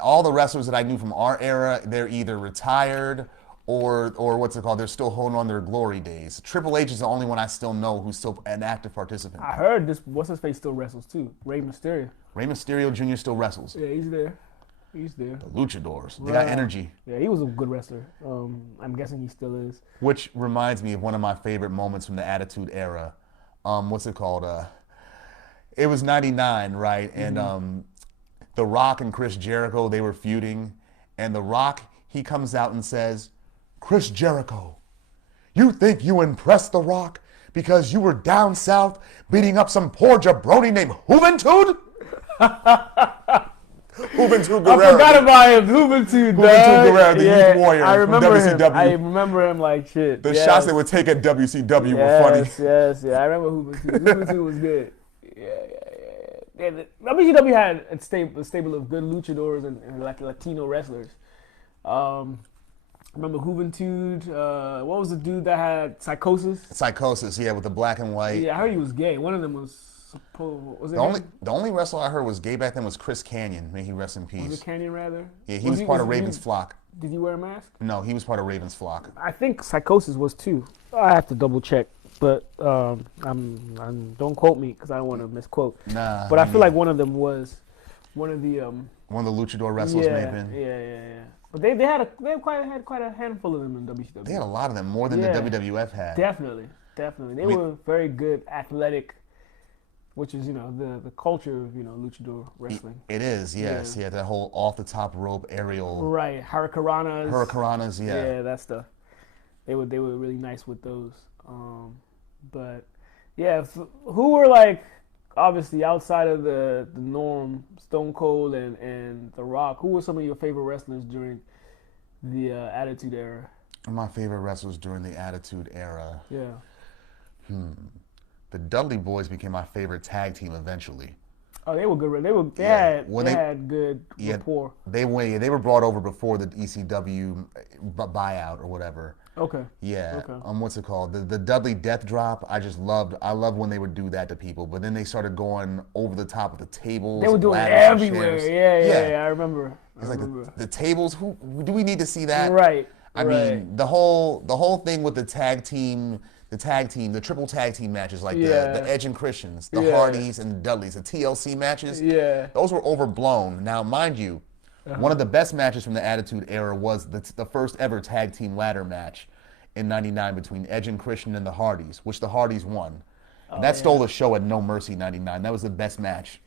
all the wrestlers that I knew from our era, they're either retired or what's it called? They're still holding on their glory days. Triple H is the only one I still know who's still an active participant. I heard what's his face still wrestles too. Rey Mysterio. Rey Mysterio Jr. still wrestles. Yeah, he's there. The Luchadors. They got energy. Yeah, he was a good wrestler. I'm guessing he still is. Which reminds me of one of my favorite moments from the Attitude Era. What's it called? It was 99, right? And The Rock and Chris Jericho, they were feuding. And The Rock, he comes out and says, "Chris Jericho, you think you impressed The Rock because you were down south beating up some poor jabroni named Juventud?" Juventud Guerrero. I forgot about him. Juventud Guerrero, the Youth Warrior I from remember him. WCW. I remember him like shit. The shots they would take at WCW were funny. Yes. I remember Juventud. Juventud was good. Yeah. WCW had a stable of good luchadors and like Latino wrestlers. I remember Juventud. What was the dude that had Psychosis? Psychosis, yeah, with the black and white. Yeah, I heard he was gay. One of them was supposed. The only wrestler I heard was gay back then was Chris Canyon. May he rest in peace. Was it Canyon rather? Yeah, he was part of Raven's flock. Did he wear a mask? No, he was part of Raven's flock. I think Psychosis was too. I have to double check, but don't quote me because I don't want to misquote. Nah. But I feel like one of them was one of the one of the luchador wrestlers may have been. Yeah. But they had quite a handful of them in WCW. They had a lot of them, more than the WWF had. Definitely. They were very good, athletic, which is the culture of luchador wrestling. It is, yes, yeah. That whole off the top rope aerial. Right, Hurricanranas, yeah. Yeah, that stuff. They were really nice with those. But yeah, who were like obviously outside of the norm, Stone Cold and The Rock, who were some of your favorite wrestlers during the Attitude Era? My favorite wrestlers during the Attitude Era. Yeah. The Dudley Boys became my favorite tag team eventually. Oh, they were good. They had good rapport. They were brought over before the ECW buyout or whatever. Okay. Yeah. Okay. What's it called? The Dudley Death Drop. I loved when they would do that to people. But then they started going over the top of the tables. They were doing it ladders, everywhere. chairs. Yeah. I remember. It's like the tables. Who do we need to see that? Right. I mean, the whole thing with the triple tag team matches, like the Edge and Christians, the Hardys and the Dudleys, the TLC matches. Yeah. Those were overblown. Now, mind you, one of the best matches from the Attitude Era was the first ever tag team ladder match in '99 between Edge and Christian and the Hardys, which the Hardys won. And that stole the show at No Mercy '99. That was the best match.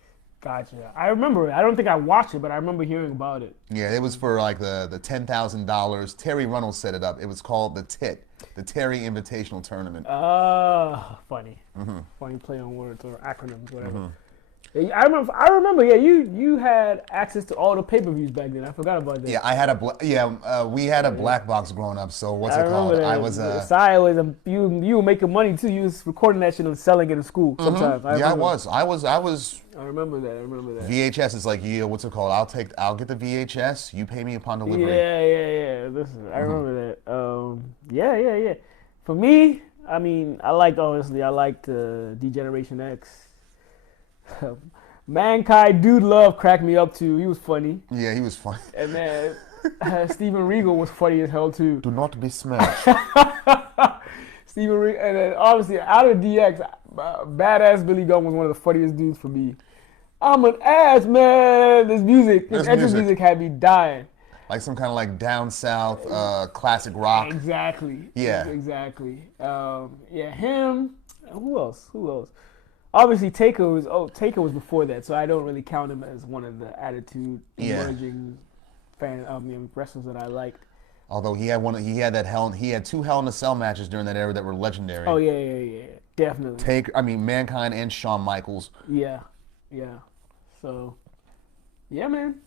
Gotcha. I remember it. I don't think I watched it, but I remember hearing about it. Yeah, it was for like the $10,000. Terry Runnels set it up. It was called the Terry Invitational Tournament. Funny. Funny play on words or acronyms, whatever. Yeah, I remember. Yeah, you had access to all the pay-per-views back then. I forgot about that. Yeah, I had we had a black box growing up. So what's it called? That. I was you were making money too. You was recording that shit and selling it in school sometimes. I was. I remember that. VHS is like, yeah, what's it called? I'll get the VHS. You pay me upon delivery. Yeah. Listen, I remember that. Yeah. For me, I mean, I liked Degeneration X. Mankind Dude Love cracked me up too. He was funny. Yeah, he was funny. And man, Steven Regal was funny as hell too. Do not be smashed. Steven Regal, and then obviously out of DX, badass Billy Gunn was one of the funniest dudes for me. I'm an ass man. This music had me dying. Like some kind of like down south classic rock. Exactly. Yeah. Exactly. Him. Who else? Obviously, Taker was before that, so I don't really count him as one of the Attitude emerging wrestlers that I liked. Although he had two Hell in a Cell matches during that era that were legendary. Oh yeah, definitely. Mankind and Shawn Michaels. Yeah. So, yeah, man.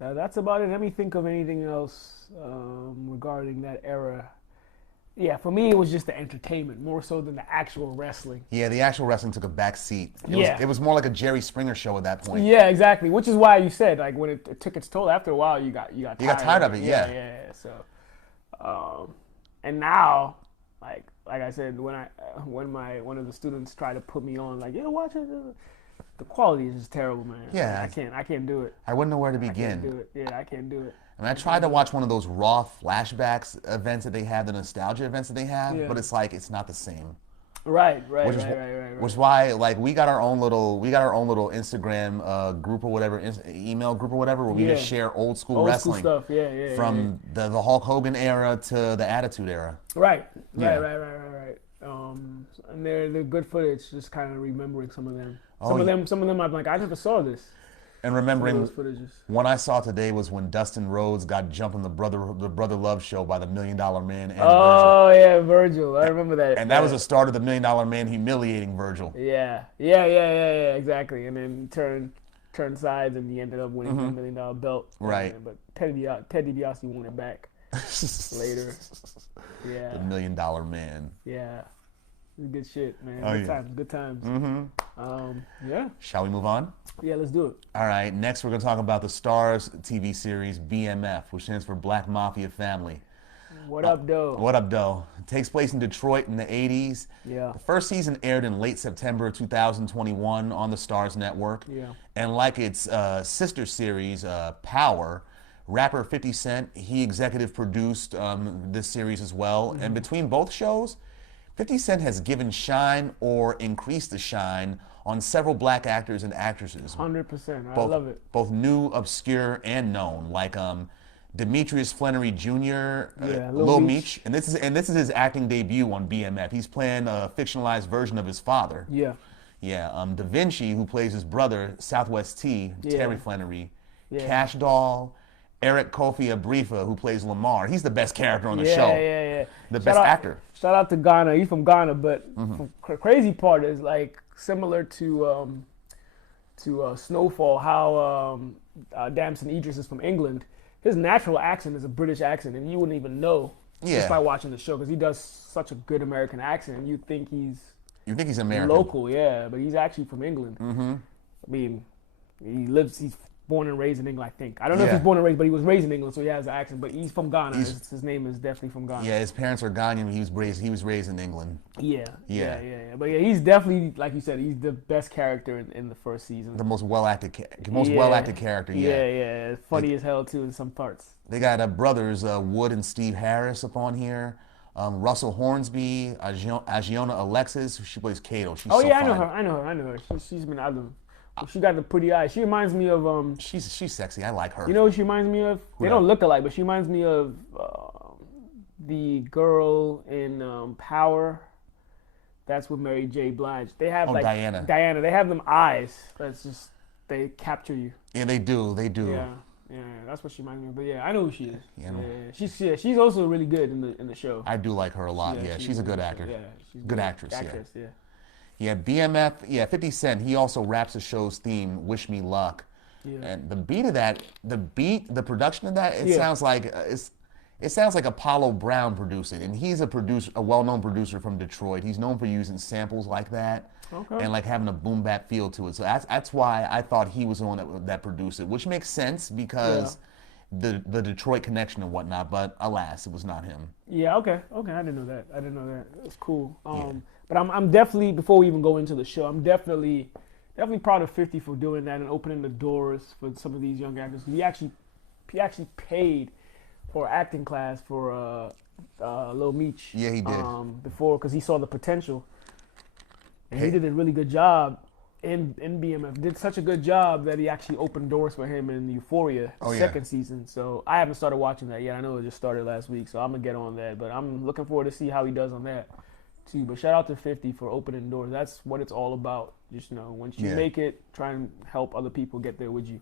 That's about it. Let me think of anything else regarding that era. Yeah, for me, it was just the entertainment, more so than the actual wrestling. Yeah, the actual wrestling took a back seat. It was more like a Jerry Springer show at that point. Yeah, exactly. Which is why you said, like, when it took its toll, after a while, you got tired of it. Yeah. So, and now, like I said, when one of the students tried to put me on, like, watch it. The quality is just terrible, man. Yeah, I can't do it. I wouldn't know where to begin. I can't do it. Yeah, I can't do it. I mean, I tried to watch one of those Raw flashbacks events that they have, the nostalgia events that they have, but it's like it's not the same. Right. Which is why, like, we got our own little Instagram group or whatever, email group or whatever, where we just share old school wrestling stuff. from the Hulk Hogan era to the Attitude Era. Right. And they're good footage. Just kind of remembering some of them. Some of them, I'm like, I never saw this. And remembering one I saw today was when Dustin Rhodes got jumped on the Brother Love show by the $1 Million Man and Virgil. Yeah, Virgil. I remember that. And that was the start of the $1 Million Man humiliating Virgil. Yeah, exactly. And then turned sides and he ended up winning the $1 Million belt. Right. But Ted DiBiase won it back later. Yeah. The $1 Million Man. Yeah. Good shit, man. Good times. Yeah. Shall we move on? Yeah, let's do it. All right. Next, we're going to talk about the Starz TV series BMF, which stands for Black Mafia Family. What up, though? What up, though? It takes place in Detroit in the 80s. Yeah. The first season aired in late September 2021 on the Starz network. Yeah. And like its sister series, Power, rapper 50 Cent, he executive produced this series as well. And between both shows, 50 Cent has given shine or increased the shine on several black actors and actresses. 100%. I love it. Both new, obscure, and known, like Demetrius Flannery Jr., Lil Meech, and this is his acting debut on BMF. He's playing a fictionalized version of his father. Yeah. Da Vinci, who plays his brother, Southwest T, Terry Flannery, Cash Doll, Eric Kofi Abrifa, who plays Lamar. He's the best character on the Yeah, show. yeah. The best actor. Shout out to Ghana. He's from Ghana, but crazy part is like similar to Snowfall. How Damson Idris is from England. His natural accent is a British accent, and you wouldn't even know just by watching the show because he does such a good American accent. You think he's American? Local, yeah, but he's actually from England. I mean, he's born and raised in England, I think. I don't know if he's born and raised, but he was raised in England, so he has an accent. But he's from Ghana. His name is definitely from Ghana. Yeah, his parents are Ghanaian. He was raised in England. Yeah. But yeah, he's definitely, like you said, he's the best character in the first season. The most well-acted character. Yeah. Funny as hell too in some parts. They got brothers Wood and Steve Harris up on here. Russell Hornsby, Agiona Alexis, she plays Kato. She's I know her. She's been out of. She got the pretty eyes. She reminds me of She's sexy. I like her. You know what she reminds me of? They don't look alike, but she reminds me of the girl in Power. That's with Mary J. Blige. They have Diana. Diana. They have them eyes. That's just they capture you. Yeah, they do. Yeah, that's what she reminds me of. But yeah, I know who she is. Yeah. She's also really good in the show. I do like her a lot. Yeah, she's a good actor. Yeah, she's good actress. Yeah. Yeah, BMF, 50 Cent, he also raps the show's theme, Wish Me Luck. Yeah. And the beat of that, the production of that, it sounds like Apollo Brown produced it. And he's a well-known producer from Detroit. He's known for using samples like that and like having a boom bap feel to it. So that's why I thought he was the one that produced it, which makes sense because the Detroit connection and whatnot, but alas, it was not him. Yeah, okay. I didn't know that. It's cool. But I'm definitely, before we even go into the show, I'm definitely proud of 50 for doing that and opening the doors for some of these young actors. He actually paid for acting class for Lil Meech. Yeah, he did. Before, because he saw the potential, and he did a really good job in BMF. Did such a good job that he actually opened doors for him in Euphoria second season. So I haven't started watching that yet. I know it just started last week, so I'm gonna get on that. But I'm looking forward to see how he does on that too. But shout out to 50 for opening doors. That's what it's all about. Just once you make it, try and help other people get there with you.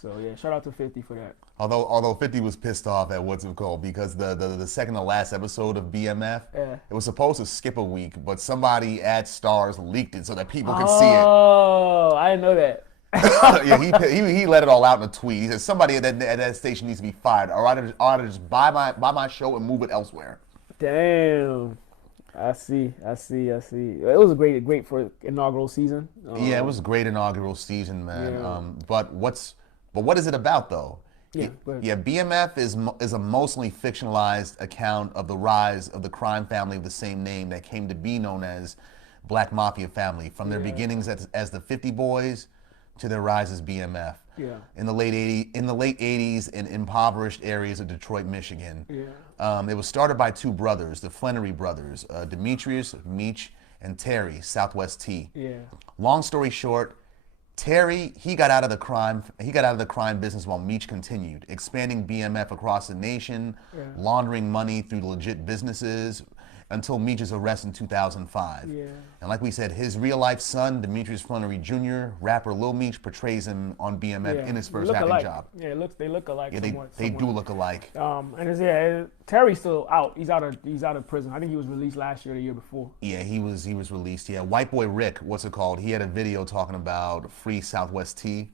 So yeah, shout out to 50 for that. Although 50 was pissed off at what's it called because the second to last episode of BMF, it was supposed to skip a week, but somebody at Stars leaked it so that people could see it. Oh, I didn't know that. Yeah, he let it all out in a tweet. He said somebody at that station needs to be fired, or I just buy my show and move it elsewhere. Damn. I see. It was a great for inaugural season. Yeah, it was a great inaugural season, man. Yeah. But what is it about though? BMF is a mostly fictionalized account of the rise of the crime family of the same name that came to be known as Black Mafia Family, from their beginnings as the 50 Boys to their rise as BMF. Yeah. In the late 80s in impoverished areas of Detroit, Michigan. Yeah. It was started by two brothers, the Flannery brothers, Demetrius, Meech, and Terry, Southwest T. Yeah. Long story short, Terry, he got out of the crime business while Meech continued, expanding BMF across the nation, laundering money through legit businesses, until Meech's arrest in 2005. Yeah. And like we said, his real-life son, Demetrius Flannery Jr., rapper Lil Meech, portrays him on BMF in his first acting job. Yeah, they look alike. Yeah, they do look alike. And Terry's still out. He's out of prison. I think he was released last year or the year before. Yeah, he was released. Yeah, White Boy Rick, what's it called? He had a video talking about Free Southwest T,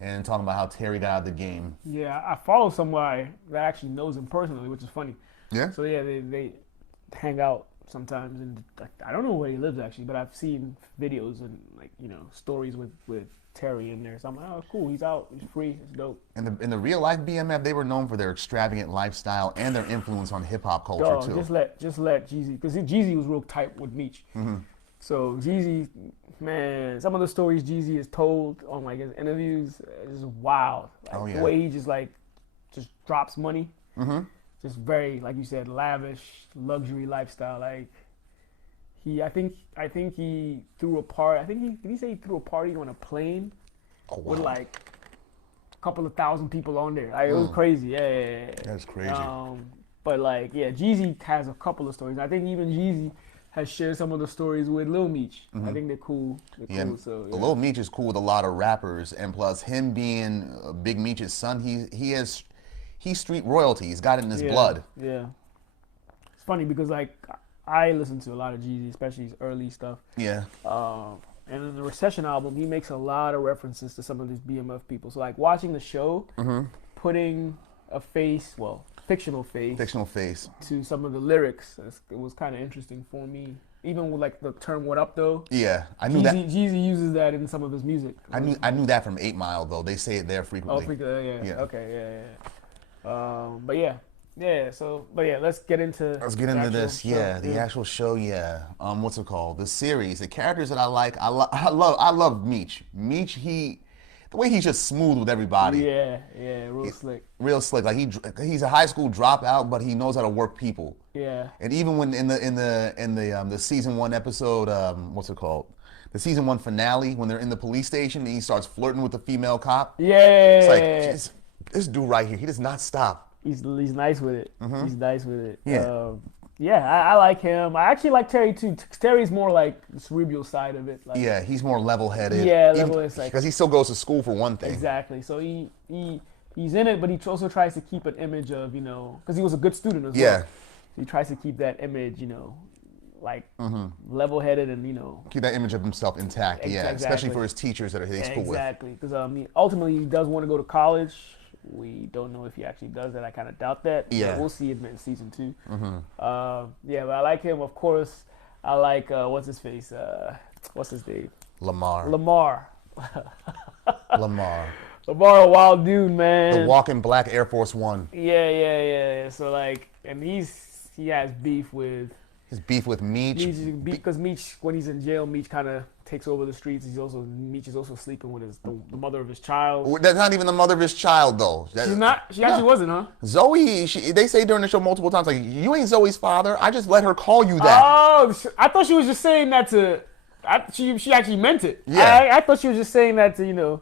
and talking about how Terry got out of the game. Yeah, I follow somebody that actually knows him personally, which is funny. Yeah. So yeah, they hang out sometimes, and I don't know where he lives actually, but I've seen videos and stories with Terry in there. So I'm like, oh, cool, he's out, he's free, it's dope. In the real life BMF, they were known for their extravagant lifestyle and their influence on hip hop culture too. Just let Jeezy, because Jeezy was real tight with Meech. Mm-hmm. So Jeezy, man, some of the stories Jeezy has told on his interviews is wild. The way he just drops money. Mm-hmm. Just very, like you said, lavish, luxury lifestyle. I think he threw a party. Did he say he threw a party on a plane with a couple of thousand people on there? It was crazy. Yeah. That's crazy. But Jeezy has a couple of stories. I think even Jeezy has shared some of the stories with Lil Meech. Mm-hmm. I think they're cool. Lil Meech is cool with a lot of rappers, and plus him being Big Meech's son, he's street royalty. He's got it in his blood. Yeah. It's funny because like I listen to a lot of Jeezy, especially his early stuff. Yeah. And in the Recession album, he makes a lot of references to some of these BMF people. So like watching the show, putting a face, well, fictional face to some of the lyrics, it was kind of interesting for me. Even with like the term "What Up" though. Yeah, I knew that. Jeezy uses that in some of his music. I knew that from 8 Mile though. They say it there frequently. Oh, frequently, yeah. Okay, yeah. But yeah. So, let's get into. Let's get into this. Yeah, the actual show. Yeah. What's it called? The series. The characters that I like. I love Meech. Meech. The way he's just smooth with everybody. Yeah, slick. Real slick. Like he's a high school dropout, but he knows how to work people. Yeah. And even when in the season 1 episode, what's it called? The season 1 finale, when they're in the police station and he starts flirting with the female cop. Yeah. It's like this dude right here. He does not stop. He's nice with it. He's nice with it. Yeah. I like him. I actually like Terry too. Terry's more like the cerebral side of it. Like, yeah, he's more level-headed. Yeah, level-headed. Because he still goes to school for one thing. Exactly. So he's in it, but he also tries to keep an image of, because he was a good student as well. Yeah. He tries to keep that image, like level-headed and, keep that image of himself intact. Yeah, exactly. Especially for his teachers that he's school with. Exactly. Because ultimately he does want to go to college. We don't know if he actually does that. I kind of doubt that. Yeah. We'll see it in season 2. But I like him. Of course, I like, what's his face? What's his name? Lamar. Lamar, a wild dude, man. The walking black Air Force One. Yeah. So, like, and he has beef with... His beef with Meech. Because Meech, when he's in jail, Meech kind of takes over the streets. Meech is also sleeping with the mother of his child. That's not even the mother of his child, though. She's not? She actually wasn't, huh? Zoe, they say during the show multiple times, like, you ain't Zoe's father. I just let her call you that. Oh, I thought she was just saying that to... She actually meant it. Yeah. I thought she was just saying that to,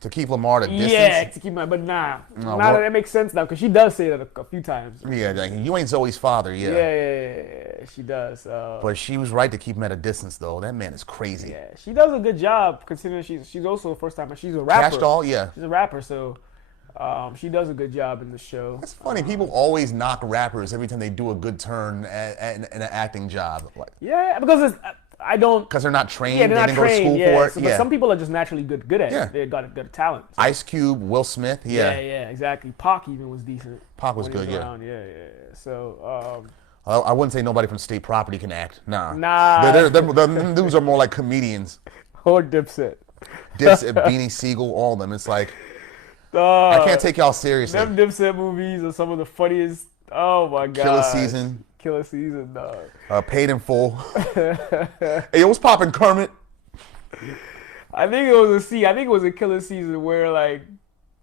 to keep Lamar at a distance? Yeah, to keep but nah. That makes sense now, because she does say that a few times. Yeah, like, you ain't Zoe's father, yeah. Yeah, she does. But she was right to keep him at a distance, though. That man is crazy. Yeah, she does a good job, considering she's also a first-timer. She's a rapper. Cash Doll, yeah. She's a rapper, so she does a good job in the show. It's funny, people always knock rappers every time they do a good turn in an acting job. Like, yeah, because because they're not trained. Yeah, they're not they didn't trained. go to school for it. So, but some people are just naturally good at it. They got good talent. So. Ice Cube, Will Smith, yeah, exactly. Pac even was decent. Pac was good, yeah. So I wouldn't say nobody from State Property can act. Nah. The dudes are more like comedians. Or Dipset, Beanie Siegel, all of them. It's like I can't take y'all seriously. Them Dipset movies are some of the funniest. Oh my god. Killer Season, dog. Paid in Full. Hey, what's poppin', Kermit? I think it was a Killer Season where like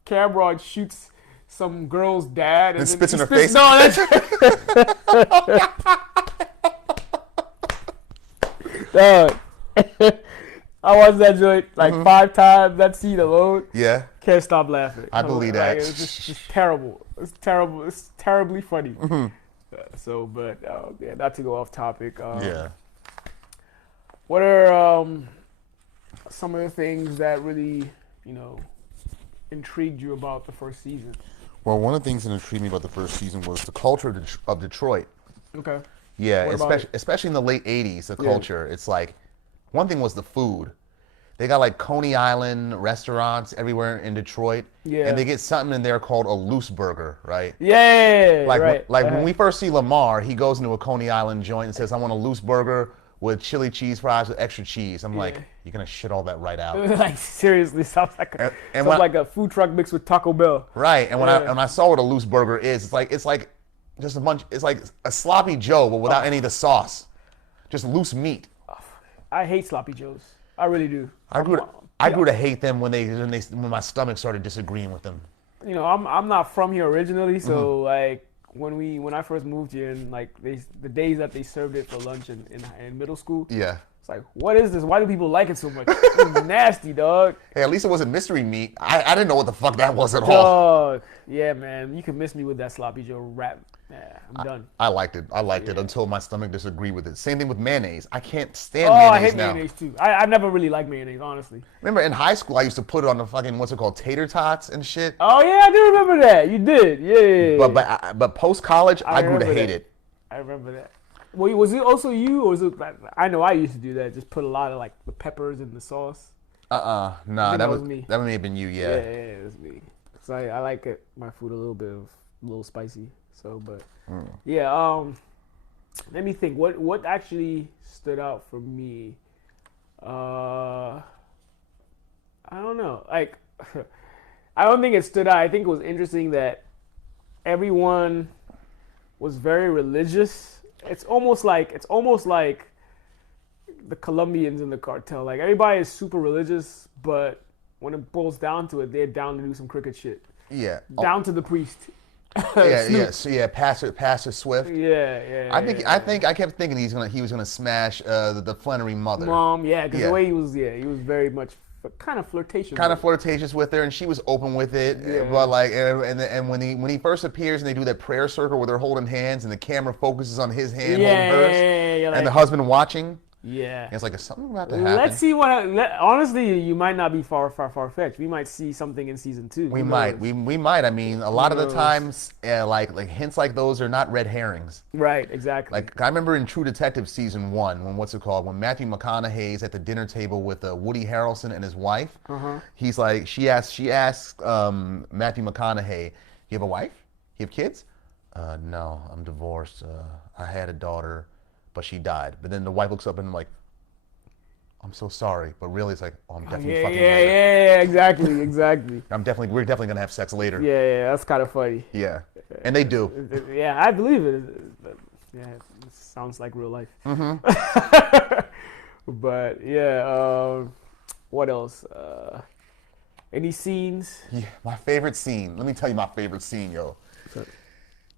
Cameron shoots some girl's dad and spits in her face. No, that's dog. I watched that joint like 5 times. That scene alone. Yeah. Can't stop laughing. I believe that. It's just terrible. It's terrible. It's terribly funny. Not to go off topic. What are some of the things that really, intrigued you about the first season? Well, one of the things that intrigued me about the first season was the culture of Detroit. Okay. Yeah, especially in the late 80s, the culture. It's like, one thing was the food. They got like Coney Island restaurants everywhere in Detroit. Yeah. And they get something in there called a loose burger, right? Yeah. When we first see Lamar, he goes into a Coney Island joint and says, I want a loose burger with chili cheese fries with extra cheese. I'm like, you're going to shit all that right out. Like, seriously, sounds like a food truck mixed with Taco Bell. Right. And when I saw what a loose burger is, it's like just it's like a sloppy Joe, but without any of the sauce. Just loose meat. I hate sloppy joes. I really do. I grew to hate them when my stomach started disagreeing with them. I'm not from here originally, so like when I first moved here and like the days that they served it for lunch in middle school. Yeah. It's like, what is this? Why do people like it so much? It's nasty, dog. Hey, at least it wasn't mystery meat. I didn't know what the fuck that was at all. Dog. Yeah, man. You can miss me with that sloppy Joe rap. Yeah, I'm done. I liked it. I liked it until my stomach disagreed with it. Same thing with mayonnaise. I can't stand I mayonnaise hate now. mayonnaise too. I never really liked mayonnaise, honestly. Remember in high school, I used to put it on the fucking, what's it called, tater tots and shit. Oh yeah, I do remember that. You did, yeah. But post college, I grew to remember hate that. it. I remember that. Well, was it also you, or was it? I know I used to do that. Just put a lot of like the peppers in the sauce. Nah, that that was was me. That may have been you, Yeah, it was me. So I like it, my food a little spicy. So, but yeah. Let me think. What actually stood out for me? I don't know. Like, I don't think it stood out. I think it was interesting that everyone was very religious. It's almost like the Colombians in the cartel. Like, everybody is super religious, but when it boils down to it, they're down to do some crooked shit. Yeah. Down to the priest. Yeah, Pastor Swift. Yeah. I kept thinking he was gonna smash the Flannery mother. Mom, yeah, because the way he was very much kind of flirtatious. Kind of flirtatious with her, and she was open with it. Yeah. But like, and when he first appears and they do that prayer circle where they're holding hands and the camera focuses on his hand holding hers, like, and the husband watching. Yeah. And it's like, is something about to happen? Let's see honestly, you might not be far fetched. We might see something in season 2. We might. We might. I mean, a lot of the times, like hints like those are not red herrings. Right. Exactly. Like, I remember in True Detective season 1, when Matthew McConaughey's at the dinner table with Woody Harrelson and his wife. He's like, she asks Matthew McConaughey, "You have a wife? You have kids?" "No, I'm divorced. I had a daughter, but she died." But then the wife looks up and like, "I'm so sorry," but really it's like, "Oh, I'm definitely fucking later." Yeah, exactly. We're definitely gonna have sex later. Yeah, that's kind of funny. Yeah, and they do. Yeah, I believe it. Yeah, it sounds like real life. But yeah, what else? Any scenes? Yeah, my favorite scene. Let me tell you my favorite scene, yo.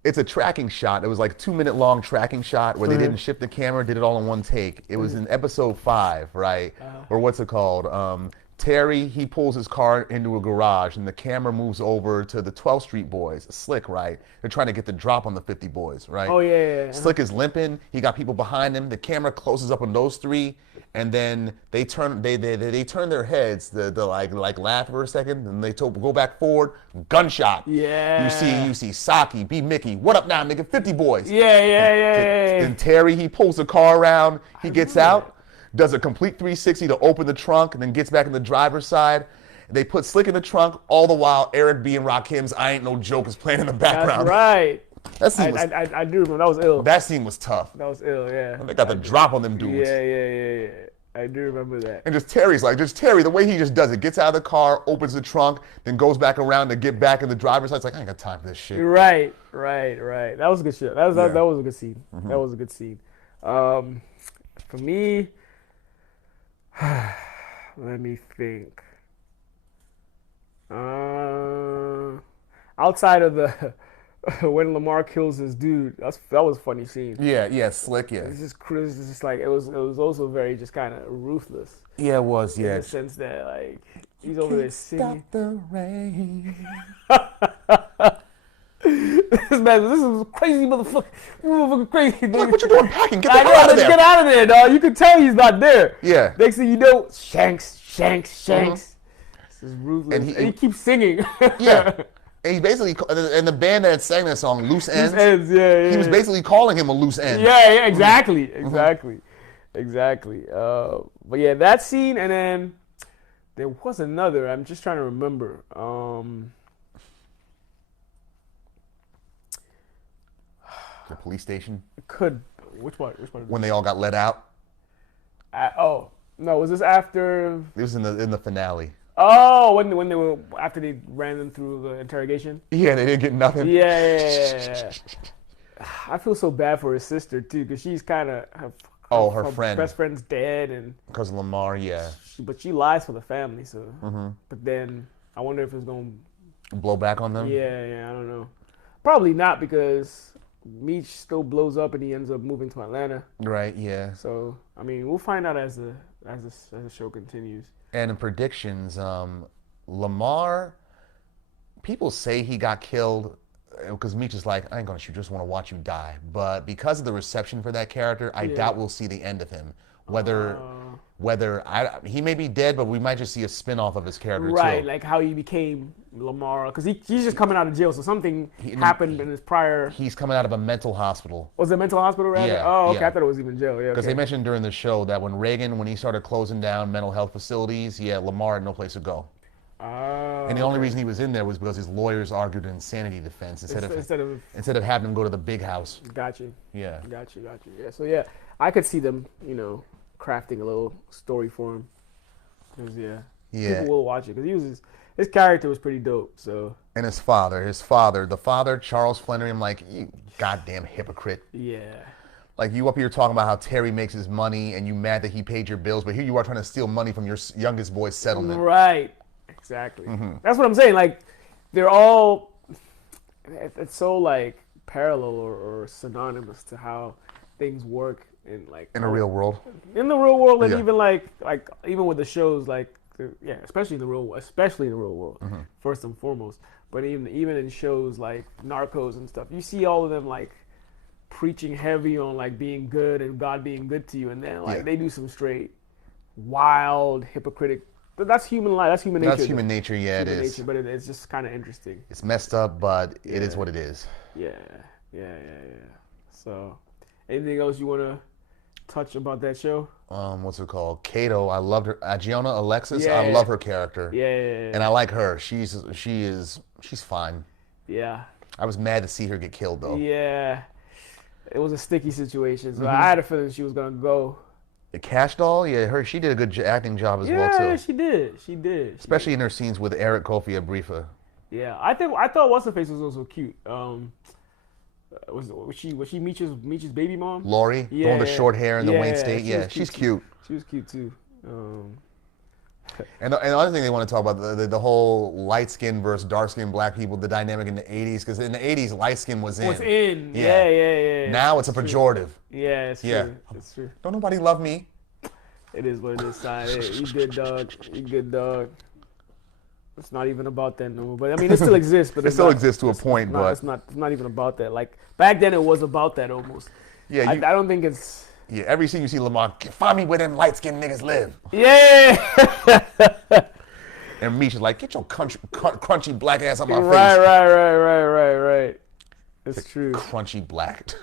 It's a tracking shot. It was like a 2-minute long tracking shot where they didn't shift the camera, did it all in one take. It was in episode 5, right? Or what's it called? Terry, he pulls his car into a garage and the camera moves over to the 12th Street boys. Slick, right? They're trying to get the drop on the 50 boys, right? Oh, yeah. Slick is limping. He got people behind him. The camera closes up on those three, and then they turn their heads, they like laugh for a second, and they go back forward. Gunshot. Yeah. You see Saki, B. Mickey. What up now, nigga? 50 boys. Yeah. Then Terry, he pulls the car around. He gets out, does a complete 360 to open the trunk, and then gets back in the driver's side. They put Slick in the trunk, all the while Eric B. and Rakim's "I Ain't No Joke" is playing in the background. That's right. That scene was, I do remember. That was ill. that scene was tough. That was ill, yeah. They got the drop on them dudes. Yeah. I do remember that. And Terry, the way he just does it, gets out of the car, opens the trunk, then goes back around to get back in the driver's side. It's like, I ain't got time for this shit. Right. That was a good shit. That was a good scene. That was a good scene. For me, let me think. Outside of the when Lamar kills his dude, that was a funny scene. Yeah, Slick, yeah. It's just like it was also very just kind of ruthless. Yeah, it was, yeah. In the sense that like he's over there singing. Stop the rain. This is crazy motherfucker crazy. Dude. Like, what you doing packing? Get the hell out of there. Get out of there, dog. You can tell he's not there. Yeah. Next thing you know, Shanks. This is ruthless. And he keeps singing. Yeah. And he basically, and the band that sang that song, Loose Ends. Yeah. He was basically calling him a loose end. Yeah, exactly. But yeah, that scene, and then there was another. I'm just trying to remember. The police station. Which one? When they all got let out. No, was this after? It was in the finale. Oh, when they were after they ran them through the interrogation. Yeah, they didn't get nothing. Yeah. I feel so bad for his sister too, because she's kind of her friend, best friend's dead, and because Lamar, yeah. But she lies for the family, so. But then I wonder if it's gonna blow back on them. Yeah, I don't know. Probably not, because Meech still blows up and he ends up moving to Atlanta. Right, yeah. So I mean, we'll find out as the show continues. And in predictions, Lamar, people say he got killed because Meech is like, I ain't gonna shoot, just want to watch you die. But because of the reception for that character, I doubt we'll see the end of him. He may be dead, but we might just see a spin-off of his character right, too. like how he became Lamar, because he's just coming out of jail, so something happened in his prior. He's coming out of a mental hospital. Was it a mental hospital, rather? Yeah. Oh, okay. Yeah. I thought it was even jail. Yeah. Because they mentioned during the show that when he started closing down mental health facilities, Lamar had no place to go. And the only reason he was in there was because his lawyers argued an insanity defense instead of having him go to the big house. Got you. Yeah. Got you. Yeah. So yeah, I could see them, crafting a little story for him. Because people will watch it because his character was pretty dope. So. And the father, Charles Flannery, I'm like, you goddamn hypocrite. Yeah. Like, you up here talking about how Terry makes his money and you mad that he paid your bills, but here you are trying to steal money from your youngest boy's settlement. Right. Exactly. That's what I'm saying. Like, they're all, it's so like parallel or synonymous to how things work in the real world. In the real world, and even like even with the shows, especially in the real world, first and foremost. But even in shows like Narcos and stuff, you see all of them like preaching heavy on like being good and God being good to you, and then they do some straight wild hypocritic. But that's human life. That's human nature. That's human nature. Yeah, it is. But it's just kind of interesting. It's messed up, but it is what it is. Yeah. So, anything else you want to touch about that show? What's it called? Kato. I loved her. Gianna Alexis. I love her character. Yeah. And I like her. She's fine. Yeah. I was mad to see her get killed though. Yeah. It was a sticky situation. So I had a feeling she was gonna go. The Cash Doll, she did a good acting job as well too. Yeah, she did. Especially in her scenes with Eric Kofi Abrifa. Yeah, I thought What's Her Face was also cute. Was she Meech's baby mom? Lori, the one with the short hair and the Wayne State. Yeah, she's cute. She was cute too. And the other thing they want to talk about, the whole light skin versus dark skin black people, the dynamic in the 80s, because in the 80s, light skin was in. Was in. Yeah. Now it's a pejorative. Yeah, it's true. It's true. Don't nobody love me. It is what it is, son. Hey, you good dog. It's not even about that no more. But I mean, it still exists. But it still exists to a point, but it's not even about that. Like back then, it was about that almost. Yeah, I don't think it's. Yeah, every scene you see Lamar, find me where them light-skinned niggas live. Yeah. And Meech is like, get your crunchy black ass on my face. Right. It's true. Crunchy black.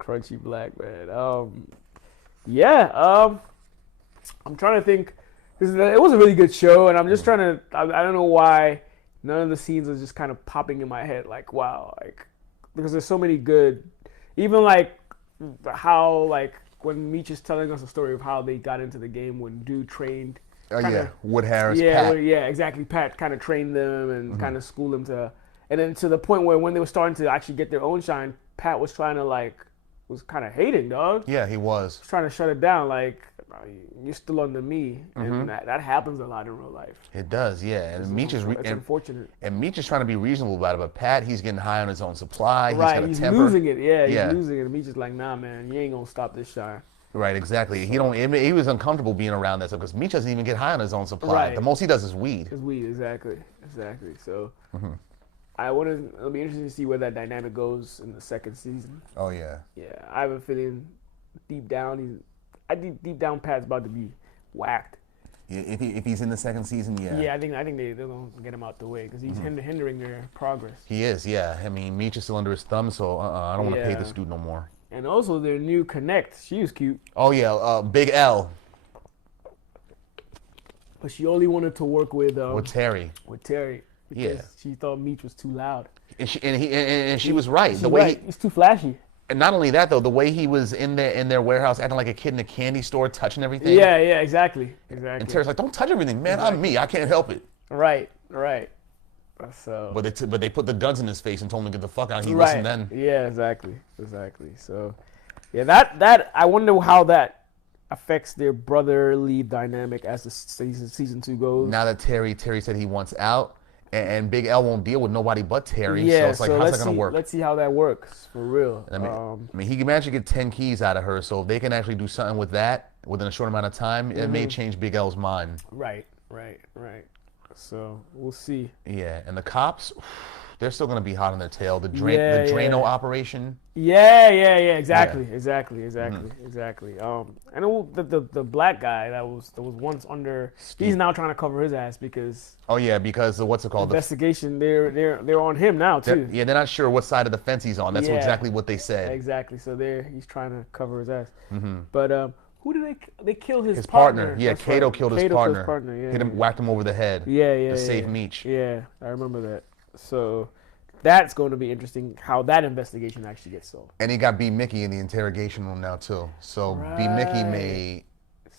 Crunchy black, man. I'm trying to think. It was a really good show, and I'm just trying to. I don't know why none of the scenes are just kind of popping in my head. Like, wow, because there's so many good. Even how when Meech is telling us a story of how they got into the game when Dude trained. Wood Harris. Yeah, Pat. Exactly. Pat kind of trained them and kind of schooled them to, and then to the point where when they were starting to actually get their own shine, Pat was trying to was kind of hating, dog. Yeah, he was. Trying to shut it down, you're still under me, and that happens a lot in real life. It does, yeah. And Meech is unfortunate. And Meech is trying to be reasonable about it, but Pat, he's getting high on his own supply. Right, he's losing it. Yeah, he's losing it. And Meech is like, nah, man, you ain't gonna stop this shine. Right, exactly. He was uncomfortable being around that stuff because Meech doesn't even get high on his own supply. Right. The most he does is weed. Exactly. So, it'll be interesting to see where that dynamic goes in the second season. Oh yeah. Yeah, I have a feeling deep down Pat's about to be whacked. Yeah, if he's in the second season, yeah. Yeah, I think they're gonna get him out the way because he's hindering their progress. He is, yeah. I mean, Meech is still under his thumb, so I don't want to pay this dude no more. And also their new Connect, she was cute. Oh yeah, Big L. But she only wanted to work with Terry. Because she thought Meech was too loud. And she was right. He's too flashy. And not only that though, the way he was in their warehouse acting like a kid in a candy store, touching everything. Yeah, exactly. And Terry's like, don't touch everything, man. I'm me. I can't help it. Right. So. But they put the guns in his face and told him to get the fuck out. He listened then. Yeah, exactly. So, yeah, that I wonder how that affects their brotherly dynamic as the season 2 goes. Now that Terry said he wants out, and Big L won't deal with nobody but Terry. Yeah, So it's like, how's that gonna work? Let's see how that works for real. I mean, he can manage to get 10 keys out of her. So if they can actually do something with that within a short amount of time, it may change Big L's mind. Right. So we'll see. Yeah, and the cops, they're still gonna be hot on their tail. The Drano operation. Yeah. Exactly. I know the black guy that was once under. He's now trying to cover his ass because. Oh yeah, because what's it called? Investigation. They're on him now too. They're not sure what side of the fence he's on. That's exactly what they said. Exactly. So he's trying to cover his ass. But who did they kill his partner? Yeah, That's Kato right. killed his partner. Hit him, whacked him over the head. Yeah. To save Meech. Yeah, I remember that. So that's going to be interesting how that investigation actually gets solved. And he got B. Mickey in the interrogation room now too. So B. Mickey may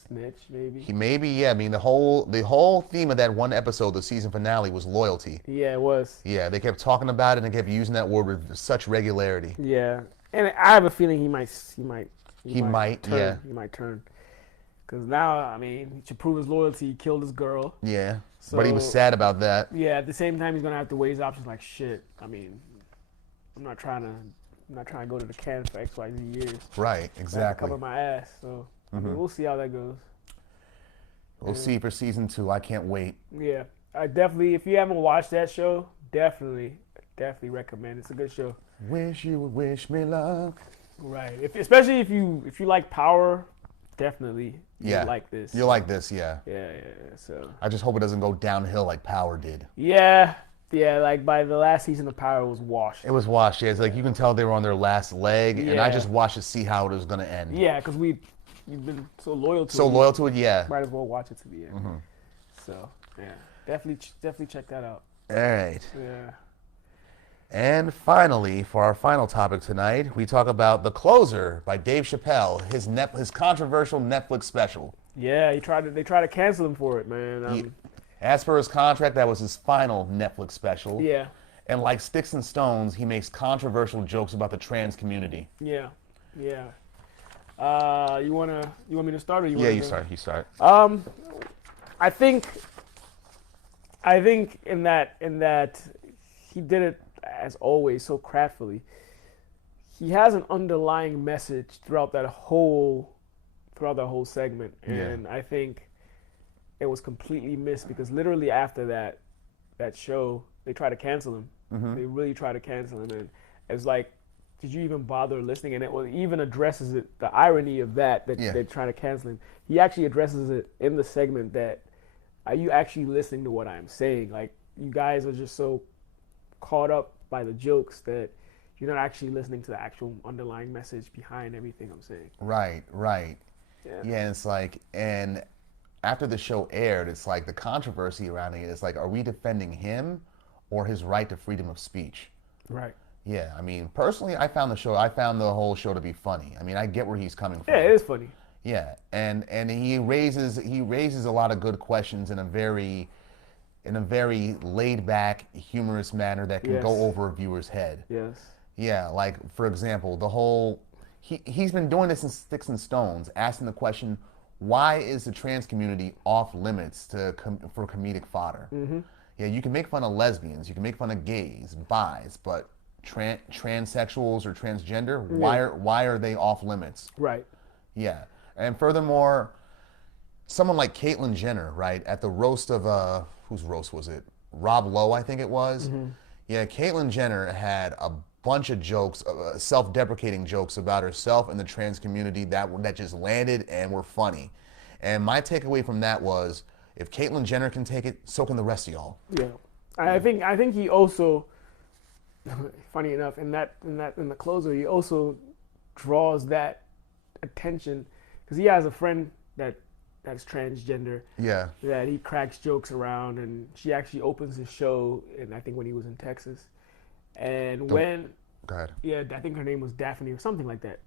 snitch, maybe. He maybe, yeah. I mean, the whole theme of that one episode, the season finale, was loyalty. Yeah, it was. Yeah, they kept talking about it and they kept using that word with such regularity. Yeah, and I have a feeling he might turn. He might turn. Because now, I mean, to prove his loyalty, he killed his girl. Yeah, so, but he was sad about that. Yeah, at the same time, he's going to have to weigh his options like, shit, I mean, I'm not trying to go to the can for XYZ years. Right, exactly. Cover my ass, so I mean, we'll see how that goes. We'll see for season 2. I can't wait. Yeah, I definitely, if you haven't watched that show, definitely recommend. It's a good show. Wish you would wish me luck. Right, especially if you like Power, definitely. Yeah, like this. You like this, yeah. Yeah. So I just hope it doesn't go downhill like Power did. Yeah. Like by the last season of Power, it was washed. It was washed. Yeah, it's like you can tell they were on their last leg, and I just watched to see how it was going to end. Yeah, because you've been so loyal to it. So loyal to it, yeah. Might as well watch it to the end. So yeah, definitely check that out. All right. Yeah. And finally, for our final topic tonight, we talk about The Closer by Dave Chappelle, his controversial Netflix special. Yeah, they tried to cancel him for it, man. As per his contract, that was his final Netflix special. Yeah. And like Sticks and Stones, he makes controversial jokes about the trans community. Yeah. You want me to start, or you start. You start. I think in that he did it as always so craftily. He has an underlying message throughout that whole segment, and I think it was completely missed because literally after that show, they tried to cancel him. They really tried to cancel him, and it's like, did you even bother listening? And it even addresses it, the irony of that they try to cancel him. He actually addresses it in the segment that, are you actually listening to what I'm saying? Like, you guys are just so caught up by the jokes that you're not actually listening to the actual underlying message behind everything I'm saying. Right. Yeah, it's like, and after the show aired, it's like the controversy around it is like, are we defending him or his right to freedom of speech? Right. Yeah, I mean, personally, I found the whole show to be funny. I mean, I get where he's coming from. Yeah, it is funny. Yeah, and he raises a lot of good questions in a very laid back, humorous manner that can go over a viewer's head. Yes. Yeah, like for example, he's been doing this in Sticks and Stones, asking the question, why is the trans community off limits for comedic fodder? Yeah, you can make fun of lesbians, you can make fun of gays, bis, but transsexuals or transgender, why are they off limits? Right. Yeah, and furthermore, someone like Caitlyn Jenner, right, at the roast of whose roast was it? Rob Lowe, I think it was. Yeah, Caitlyn Jenner had a bunch of jokes, self-deprecating jokes about herself and the trans community that just landed and were funny. And my takeaway from that was, if Caitlyn Jenner can take it, so can the rest of y'all. Yeah, I think he also, funny enough, in the closer, he also draws that attention because he has a friend that's transgender. Yeah. That he cracks jokes around, and she actually opens his show, and I think when he was in Texas. And Go ahead. Yeah, I think her name was Daphne or something like that.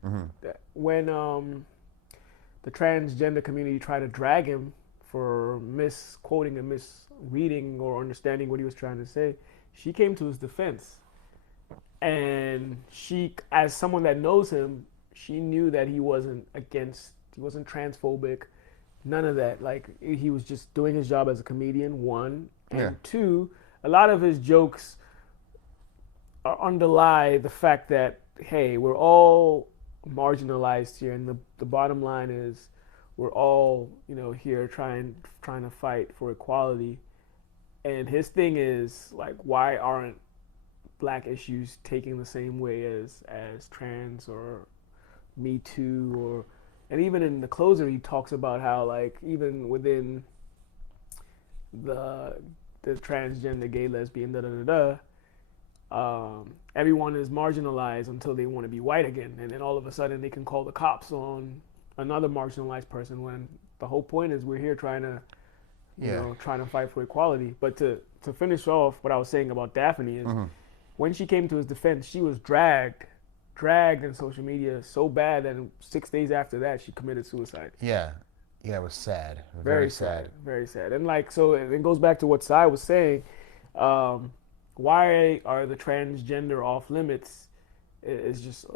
When the transgender community tried to drag him for misquoting and misreading or understanding what he was trying to say, she came to his defense. And she, as someone that knows him, she knew that he wasn't transphobic, none of that. Like, he was just doing his job as a comedian, one, and two, a lot of his jokes are underlie the fact that, hey, we're all marginalized here, and the bottom line is we're all, here trying to fight for equality. And his thing is like, why aren't black issues taking the same way as trans or Me Too, and even in the closer he talks about how, like, even within the transgender, gay, lesbian, everyone is marginalized until they want to be white again, and then all of a sudden they can call the cops on another marginalized person, when the whole point is we're here trying to trying to fight for equality. But to finish off what I was saying about Daphne is, when she came to his defense, she was dragged in social media so bad that 6 days after that she committed suicide. Yeah, it was sad. Very sad. Very sad. And like, so it goes back to what Sai was saying. Why are the transgender off limits? It's just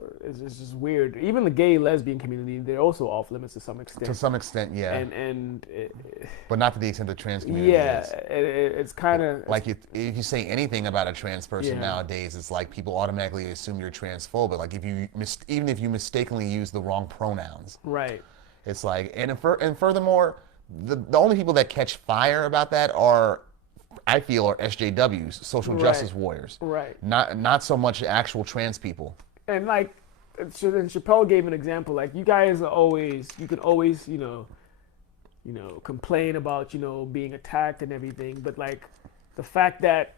weird. Even the gay, lesbian community, they're also off limits to some extent. To some extent, yeah. But not to the extent the trans community is. It's kind of like if you say anything about a trans person nowadays, it's like people automatically assume you're transphobic. Like even if you mistakenly use the wrong pronouns, right? It's like, and furthermore, the only people that catch fire about that are, I feel, are SJWs, social justice warriors. Right. Not so much actual trans people. And like, and Chappelle gave an example. Like, you guys you can always, complain about, being attacked and everything. But like, the fact that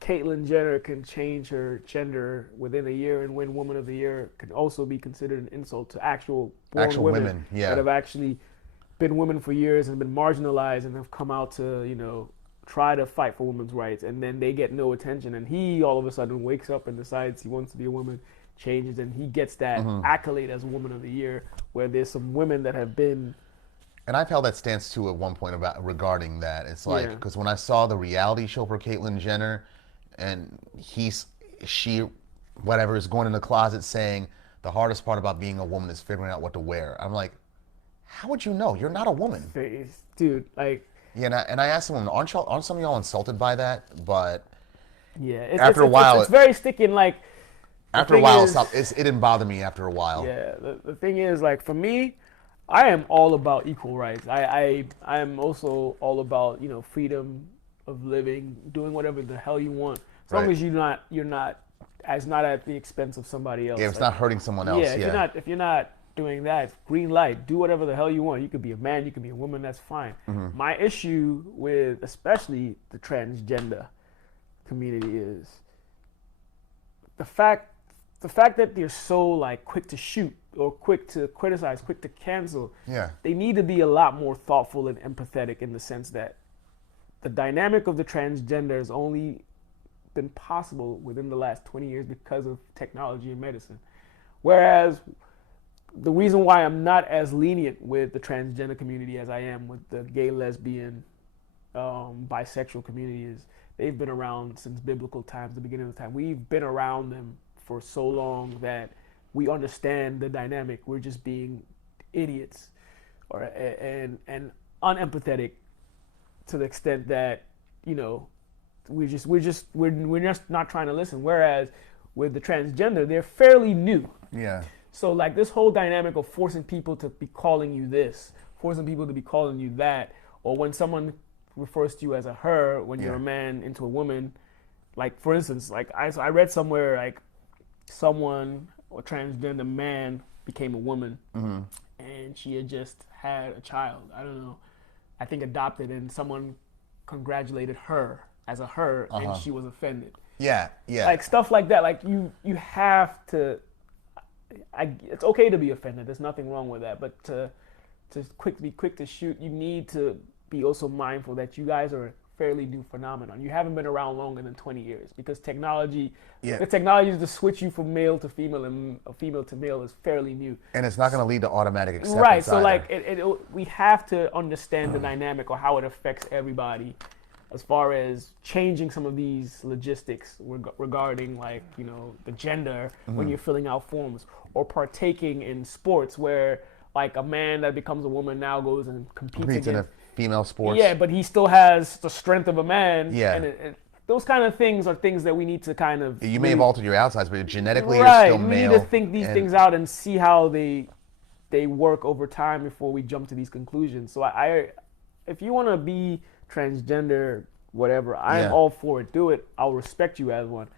Caitlyn Jenner can change her gender within a year and win Woman of the Year can also be considered an insult to actual women that have actually been women for years and been marginalized and have come out to, try to fight for women's rights, and then they get no attention, and he all of a sudden wakes up and decides he wants to be a woman, changes, and he gets that accolade as Woman of the Year, where there's some women that have been. And I've held that stance too at one point regarding that. It's like, because when I saw the reality show for Caitlyn Jenner, and she whatever is going in the closet saying the hardest part about being a woman is figuring out what to wear. I'm like, how would you know? You're not a woman, dude. Like. Yeah, and I asked someone, aren't some of y'all insulted by that? But after a while, it's very sticky. And like, after a while, it didn't bother me. After a while, yeah. The thing is, like, for me, I am all about equal rights. I am also all about freedom of living, doing whatever the hell you want, as long as you're not at the expense of somebody else. Yeah, it's not hurting someone else. Yeah, if you're not doing that, green light, do whatever the hell you want. You could be a man, you could be a woman, that's fine. My issue with especially the transgender community is the fact that they're so like quick to shoot or quick to criticize, quick to cancel. Yeah. They need to be a lot more thoughtful and empathetic, in the sense that the dynamic of the transgender has only been possible within the last 20 years because of technology and medicine. Whereas the reason why I'm not as lenient with the transgender community as I am with the gay, lesbian, bisexual community is they've been around since biblical times, the beginning of the time. We've been around them for so long that we understand the dynamic. We're just being idiots and unempathetic to the extent that, we're just not trying to listen. Whereas with the transgender, they're fairly new. Yeah. So like this whole dynamic of forcing people to be calling you this, forcing people to be calling you that, or when someone refers to you as a her, when you're a man into a woman, like for instance, like I read somewhere like someone, a transgender man, became a woman, and she had just had a child. I don't know, I think adopted, and someone congratulated her as a her, and she was offended. Yeah. Like stuff like that. Like you have to. It's okay to be offended. There's nothing wrong with that. But to be quick to shoot, you need to be also mindful that you guys are a fairly new phenomenon. You haven't been around longer than 20 years, because the technology to switch you from male to female and female to male is fairly new. And it's not going to lead to automatic acceptance. Right. So either. like we have to understand the dynamic or how it affects everybody, as far as changing some of these logistics regarding like, the gender when you're filling out forms, or partaking in sports where like a man that becomes a woman now goes and competes in a female sport. Yeah, but he still has the strength of a man. Yeah. And those kind of things are things that we need to kind of. You may have altered your outsides, but genetically right. you're still male. We need to think these things out and see how they work over time before we jump to these conclusions. So if you want to be transgender, whatever, I'm all for it. Do it. I'll respect you as one.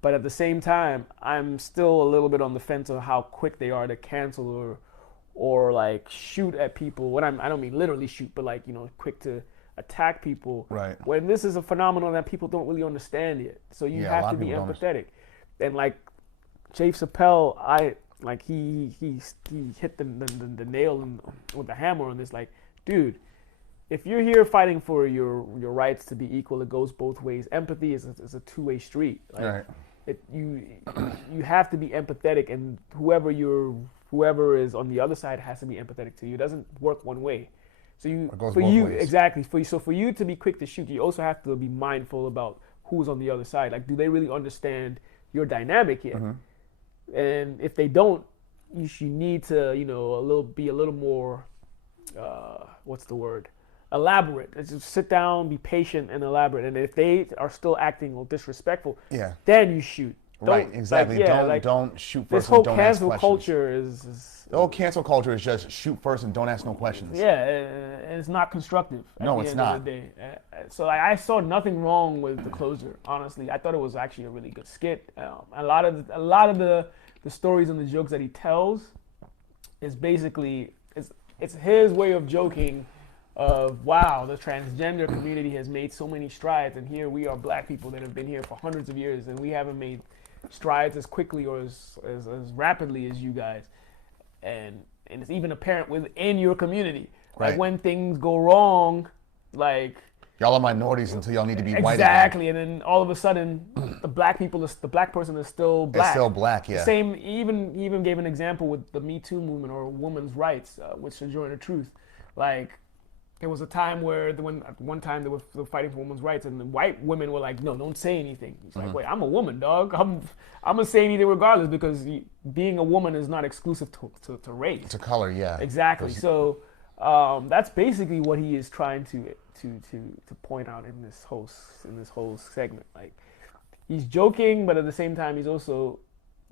But at the same time, I'm still a little bit on the fence of how quick they are to cancel or like shoot at people. I don't mean literally shoot, but like, quick to attack people. Right. When this is a phenomenon that people don't really understand yet. So you have to be empathetic. And like Dave Chappelle, he hit the nail with the hammer on this. Like, dude, if you're here fighting for your rights to be equal, it goes both ways. Empathy is a two-way street. Like, right. You have to be empathetic, and whoever is on the other side has to be empathetic to you. It doesn't work one way. So for you to be quick to shoot, you also have to be mindful about who's on the other side. Like, do they really understand your dynamic here? Mm-hmm. And if they don't, you need to be a little more elaborate. Just sit down, be patient, and elaborate. And if they are still acting disrespectful, then you shoot. Right, exactly. Don't shoot first. This whole and don't ask cancel questions. culture is the whole cancel culture is just shoot first and don't ask no questions. Yeah, and it's not constructive. No, it's not. Of the day. So I saw nothing wrong with the closure. Honestly, I thought it was actually a really good skit. A lot of the stories and the jokes that he tells is basically it's his way of joking. Of wow, the transgender community has made so many strides, and here we are, black people that have been here for hundreds of years, and we haven't made strides as quickly or as rapidly as you guys. And it's even apparent within your community. Right. Like when things go wrong, like y'all are minorities until y'all need to be white. Exactly, and then all of a sudden, the black person is still black. It's still black, yeah. Same. He even gave an example with the Me Too movement or women's rights with Sojourner Truth, like. There was a time where one time they were fighting for women's rights, and the white women were like, "No, don't say anything." He's like, "Wait, I'm a woman, dog. I'm gonna say anything regardless because being a woman is not exclusive to race, to color." Yeah, exactly. So that's basically what he is trying to point out in this whole segment. Like he's joking, but at the same time he's also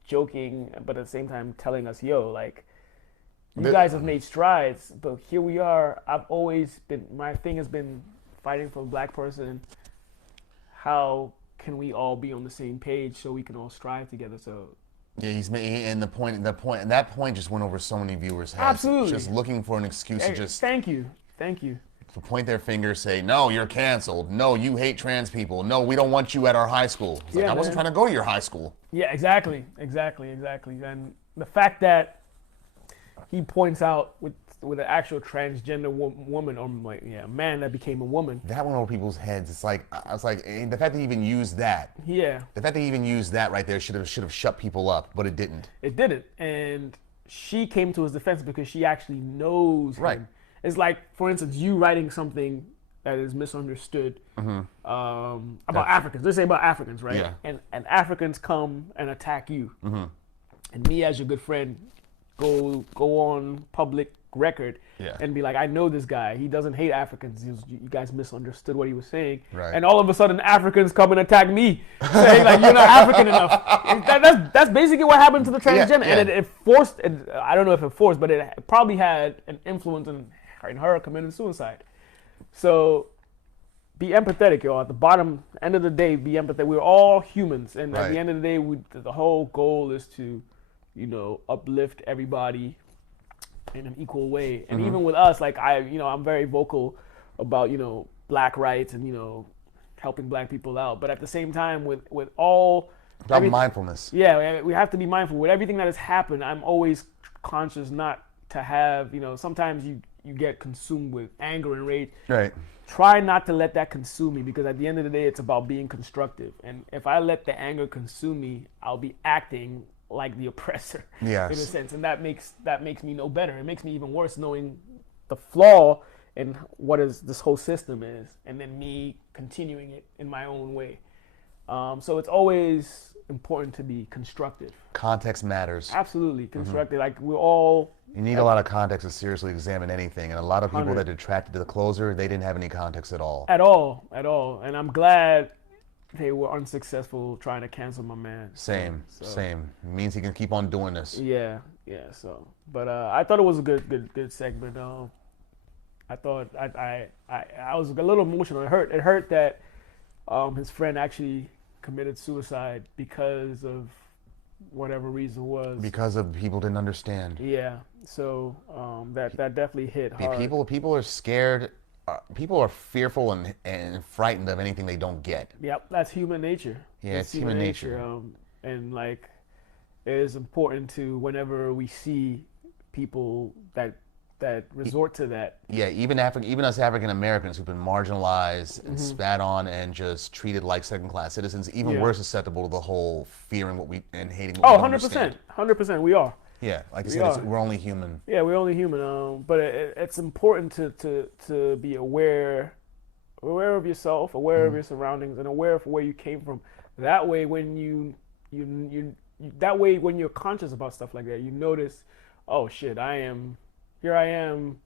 joking, but at the same time telling us, "Yo, like." You guys have made strides, but here we are. My thing has been fighting for a black person. How can we all be on the same page so we can all strive together? So yeah, he's making, and that point just went over so many viewers' heads. Absolutely. Just looking for an excuse to just thank you. To point their finger, say, no, you're canceled. No, you hate trans people. No, we don't want you at our high school. It's like, I wasn't trying to go to your high school. Yeah, exactly. And the fact that he points out with an actual transgender woman or man that became a woman. That went over people's heads. It's like I was like, the fact that he even used that. Yeah. The fact that he even used that right there should have shut people up, but it didn't. It didn't, and she came to his defense because she actually knows him. Right. It's like, for instance, you writing something that is misunderstood about Africans. Let's say about Africans, right? Yeah. And Africans come and attack you, and me as your good friend. Go on public record and be like, I know this guy. He doesn't hate Africans. You guys misunderstood what he was saying. Right. And all of a sudden, Africans come and attack me, saying like you're not African enough. That's basically what happened to the transgender, and it forced. I don't know if it forced, but it probably had an influence in her committing suicide. So be empathetic, y'all. At the end of the day, be empathetic. We're all humans, and at the end of the day, the whole goal is to uplift everybody in an equal way. And even with us, like I'm very vocal about, black rights and, helping black people out. But at the same time, with all... About mindfulness. Yeah, we have to be mindful. With everything that has happened, I'm always conscious not to have, sometimes you get consumed with anger and rage. Right. Try not to let that consume me, because at the end of the day, it's about being constructive. And if I let the anger consume me, I'll be acting like the oppressor, in a sense, and that makes me no better. It makes me even worse knowing the flaw in what this whole system is, and then me continuing it in my own way. So it's always important to be constructive. Context matters. Absolutely, constructive. Like we're all. You need a lot of context to seriously examine anything, and a lot of people that detracted to the closer, they didn't have any context at all. At all, and I'm glad they were unsuccessful trying to cancel my man. Same. It means he can keep on doing this. Yeah. So, but I thought it was a good segment. I thought I was a little emotional. It hurt that his friend actually committed suicide because of whatever reason was. Because of people didn't understand. Yeah. So that definitely hit hard. People are scared. People are fearful and frightened of anything they don't get. Yep, that's human nature. Yeah, it's human nature. And like, it is important to, whenever we see people that resort to that. Yeah, even us African Americans who've been marginalized and spat on and just treated like second-class citizens, even we're susceptible to the whole fearing and hating what we don't understand. 100%, we are. Yeah, like I said, we're only human. Yeah, we're only human. But it's important to be aware of yourself, aware of your surroundings, and aware of where you came from. That way, when when you're conscious about stuff like that, you notice, oh shit, here I am,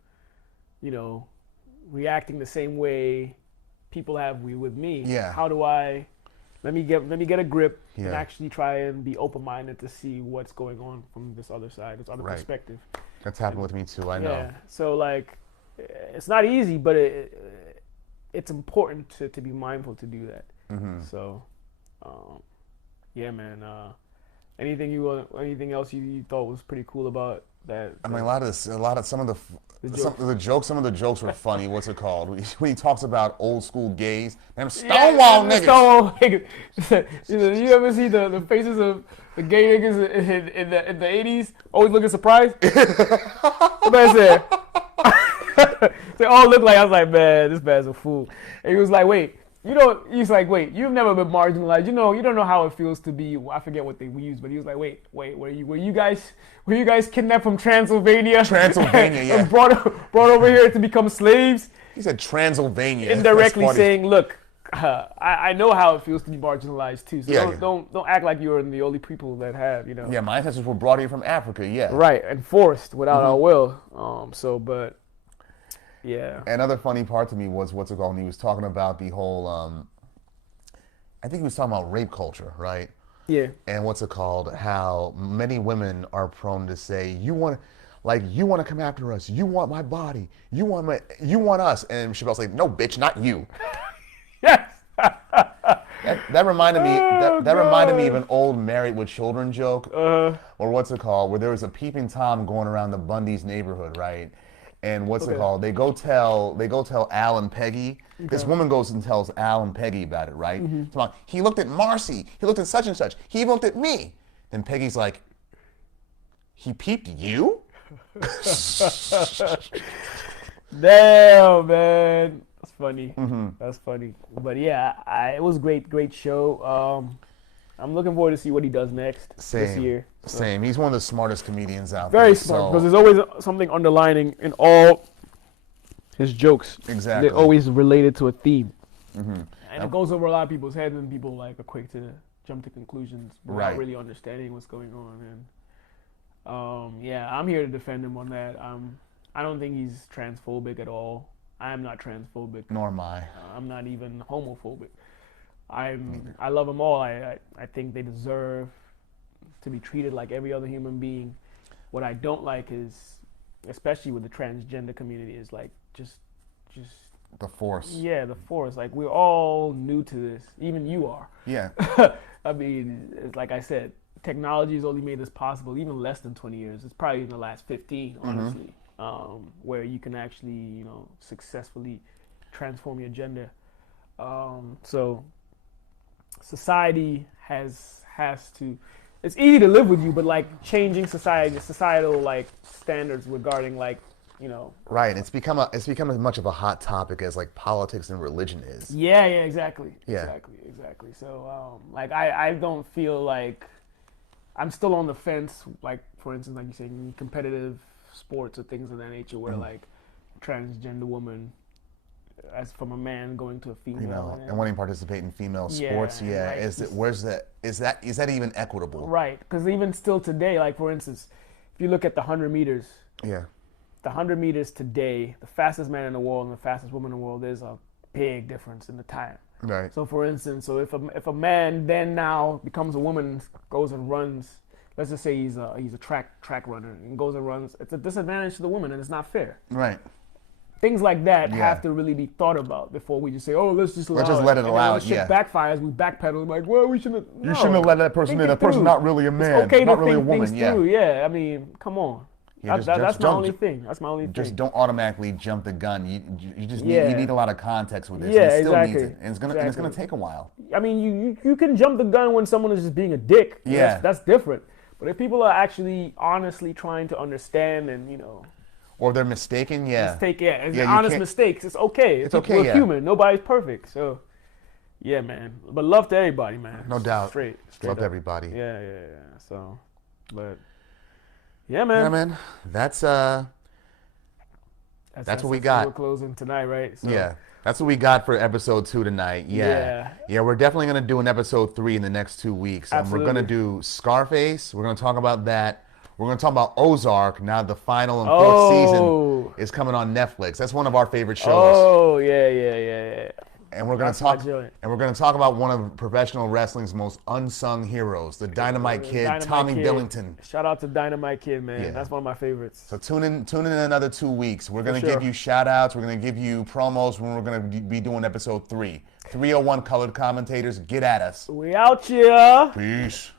reacting the same way people have with me. Yeah. How do I? Let me get a grip and actually try and be open-minded to see what's going on from this other side, this other perspective. That's happened with me too. I know. Yeah. So like, it's not easy, but it's important to be mindful to do that. Mm-hmm. So, yeah, man. Anything else you thought was pretty cool about that? I mean, some of the jokes were funny. What's it called? When he talks about old school gays, them Stonewall niggas. Stonewall niggas. You ever see the faces of the gay niggas in the 80s? Always looking surprised. What man said? They all look like, I was like, man, this man's a fool. And he was like, wait. He's like, wait, you've never been marginalized. You don't know how it feels to be, I forget what we used, but he was like, wait, were you guys kidnapped from Transylvania? Transylvania, yeah. And brought over here to become slaves? He said Transylvania. Indirectly saying, look, I know how it feels to be marginalized too. So don't act like you're the only people that have, Yeah, my ancestors were brought here from Africa, yeah. Right, and forced without our will. But yeah. Another funny part to me was what's it called? When he was talking about the whole, I think he was talking about rape culture, right? Yeah. And what's it called? How many women are prone to say, you want to come after us. You want my body. You want us. And Chappelle said, no, bitch, not you. Yes. That reminded me. That reminded me of an old Married with Children joke, or what's it called? Where there was a peeping tom going around the Bundy's neighborhood, right? And what's it called? They go tell Al and Peggy. Okay. This woman goes and tells Al and Peggy about it, right? Mm-hmm. He looked at Marcy. He looked at such and such. He looked at me. Then Peggy's like, he peeped you? Damn, man. That's funny. Mm-hmm. That's funny. But yeah, it was great show. I'm looking forward to see what he does next this year. So. Same. He's one of the smartest comedians out there. Very smart, because there's always something underlining in all his jokes. Exactly. They're always related to a theme. Mm-hmm. And it goes over a lot of people's heads, and people are quick to jump to conclusions without really understanding what's going on. And I'm here to defend him on that. I don't think he's transphobic at all. I am not transphobic. Nor am I. I'm not even homophobic. I love them all. I think they deserve to be treated like every other human being. What I don't like is, especially with the transgender community, is just the force. Yeah, the force. Like, we're all new to this. Even you are. Yeah. I mean, it's like I said, technology has only made this possible even less than 20 years. It's probably in the last 15, honestly, where you can actually, successfully transform your gender. So society has to. It's easy to live with you, but changing societal standards regarding Right. It's become as much of a hot topic as politics and religion is. Yeah. Exactly. Yeah. Exactly. So I don't feel like I'm still on the fence. For instance, like you say, in competitive sports or things of that nature, where transgender woman, as from a man going to a female, and wanting to participate in female sports, is that even equitable? Right, because even still today, for instance, if you look at the 100 meters, the 100 meters today, the fastest man in the world and the fastest woman in the world, there's a big difference in the time. Right. So for instance, so if a man then now becomes a woman, goes and runs, let's just say he's a track runner and goes and runs, it's a disadvantage to the woman and it's not fair. Right. Things like that Yeah. have to really be thought about before we just say, oh, let's just let it let it and allow then when it, shit yeah. backfires, we backpedal like, well, we shouldn't. You shouldn't have let that person in. That person's not really a man. It's okay not to really think a woman. things Yeah. through. Yeah, I mean, come on. Yeah, That's my don't- only thing. That's my only Just thing. don't automatically jump the gun. You just Yeah. need a lot of context with this. Yeah, and it still exactly. needs it. And it's gonna take a while. I mean, you can jump the gun when someone is just being a dick. Yeah. That's different. But if people are actually honestly trying to understand and, Or they're mistaken, yeah. it's Yeah, you honest can't- mistakes, it's okay. It's okay, We're yeah. human. Nobody's perfect. So, yeah, man. But love to everybody, man. No doubt. Straight Love up. everybody. Yeah. So, but, yeah, man. Yeah, man. That's what we We're got. closing tonight, right? So, Yeah. That's what we got for episode 2 tonight. Yeah. Yeah, we're definitely going to do an episode 3 in the next 2 weeks. And we're going to do Scarface. We're going to talk about that. We're going to talk about Ozark. Now the final and fourth season is coming on Netflix. That's one of our favorite shows. Oh, yeah. And we're going That's to my talk joint. and we're going to talk about one of professional wrestling's most unsung heroes, the Dynamite Kid, Dynamite Tommy Kid. Billington. Shout out to Dynamite Kid, man. Yeah. That's one of my favorites. So tune in another 2 weeks. We're going to sure. give you shout outs. We're going to give you promos when we're going to be doing episode 3. 301 Colored Commentators. Get at us. We out here. Peace.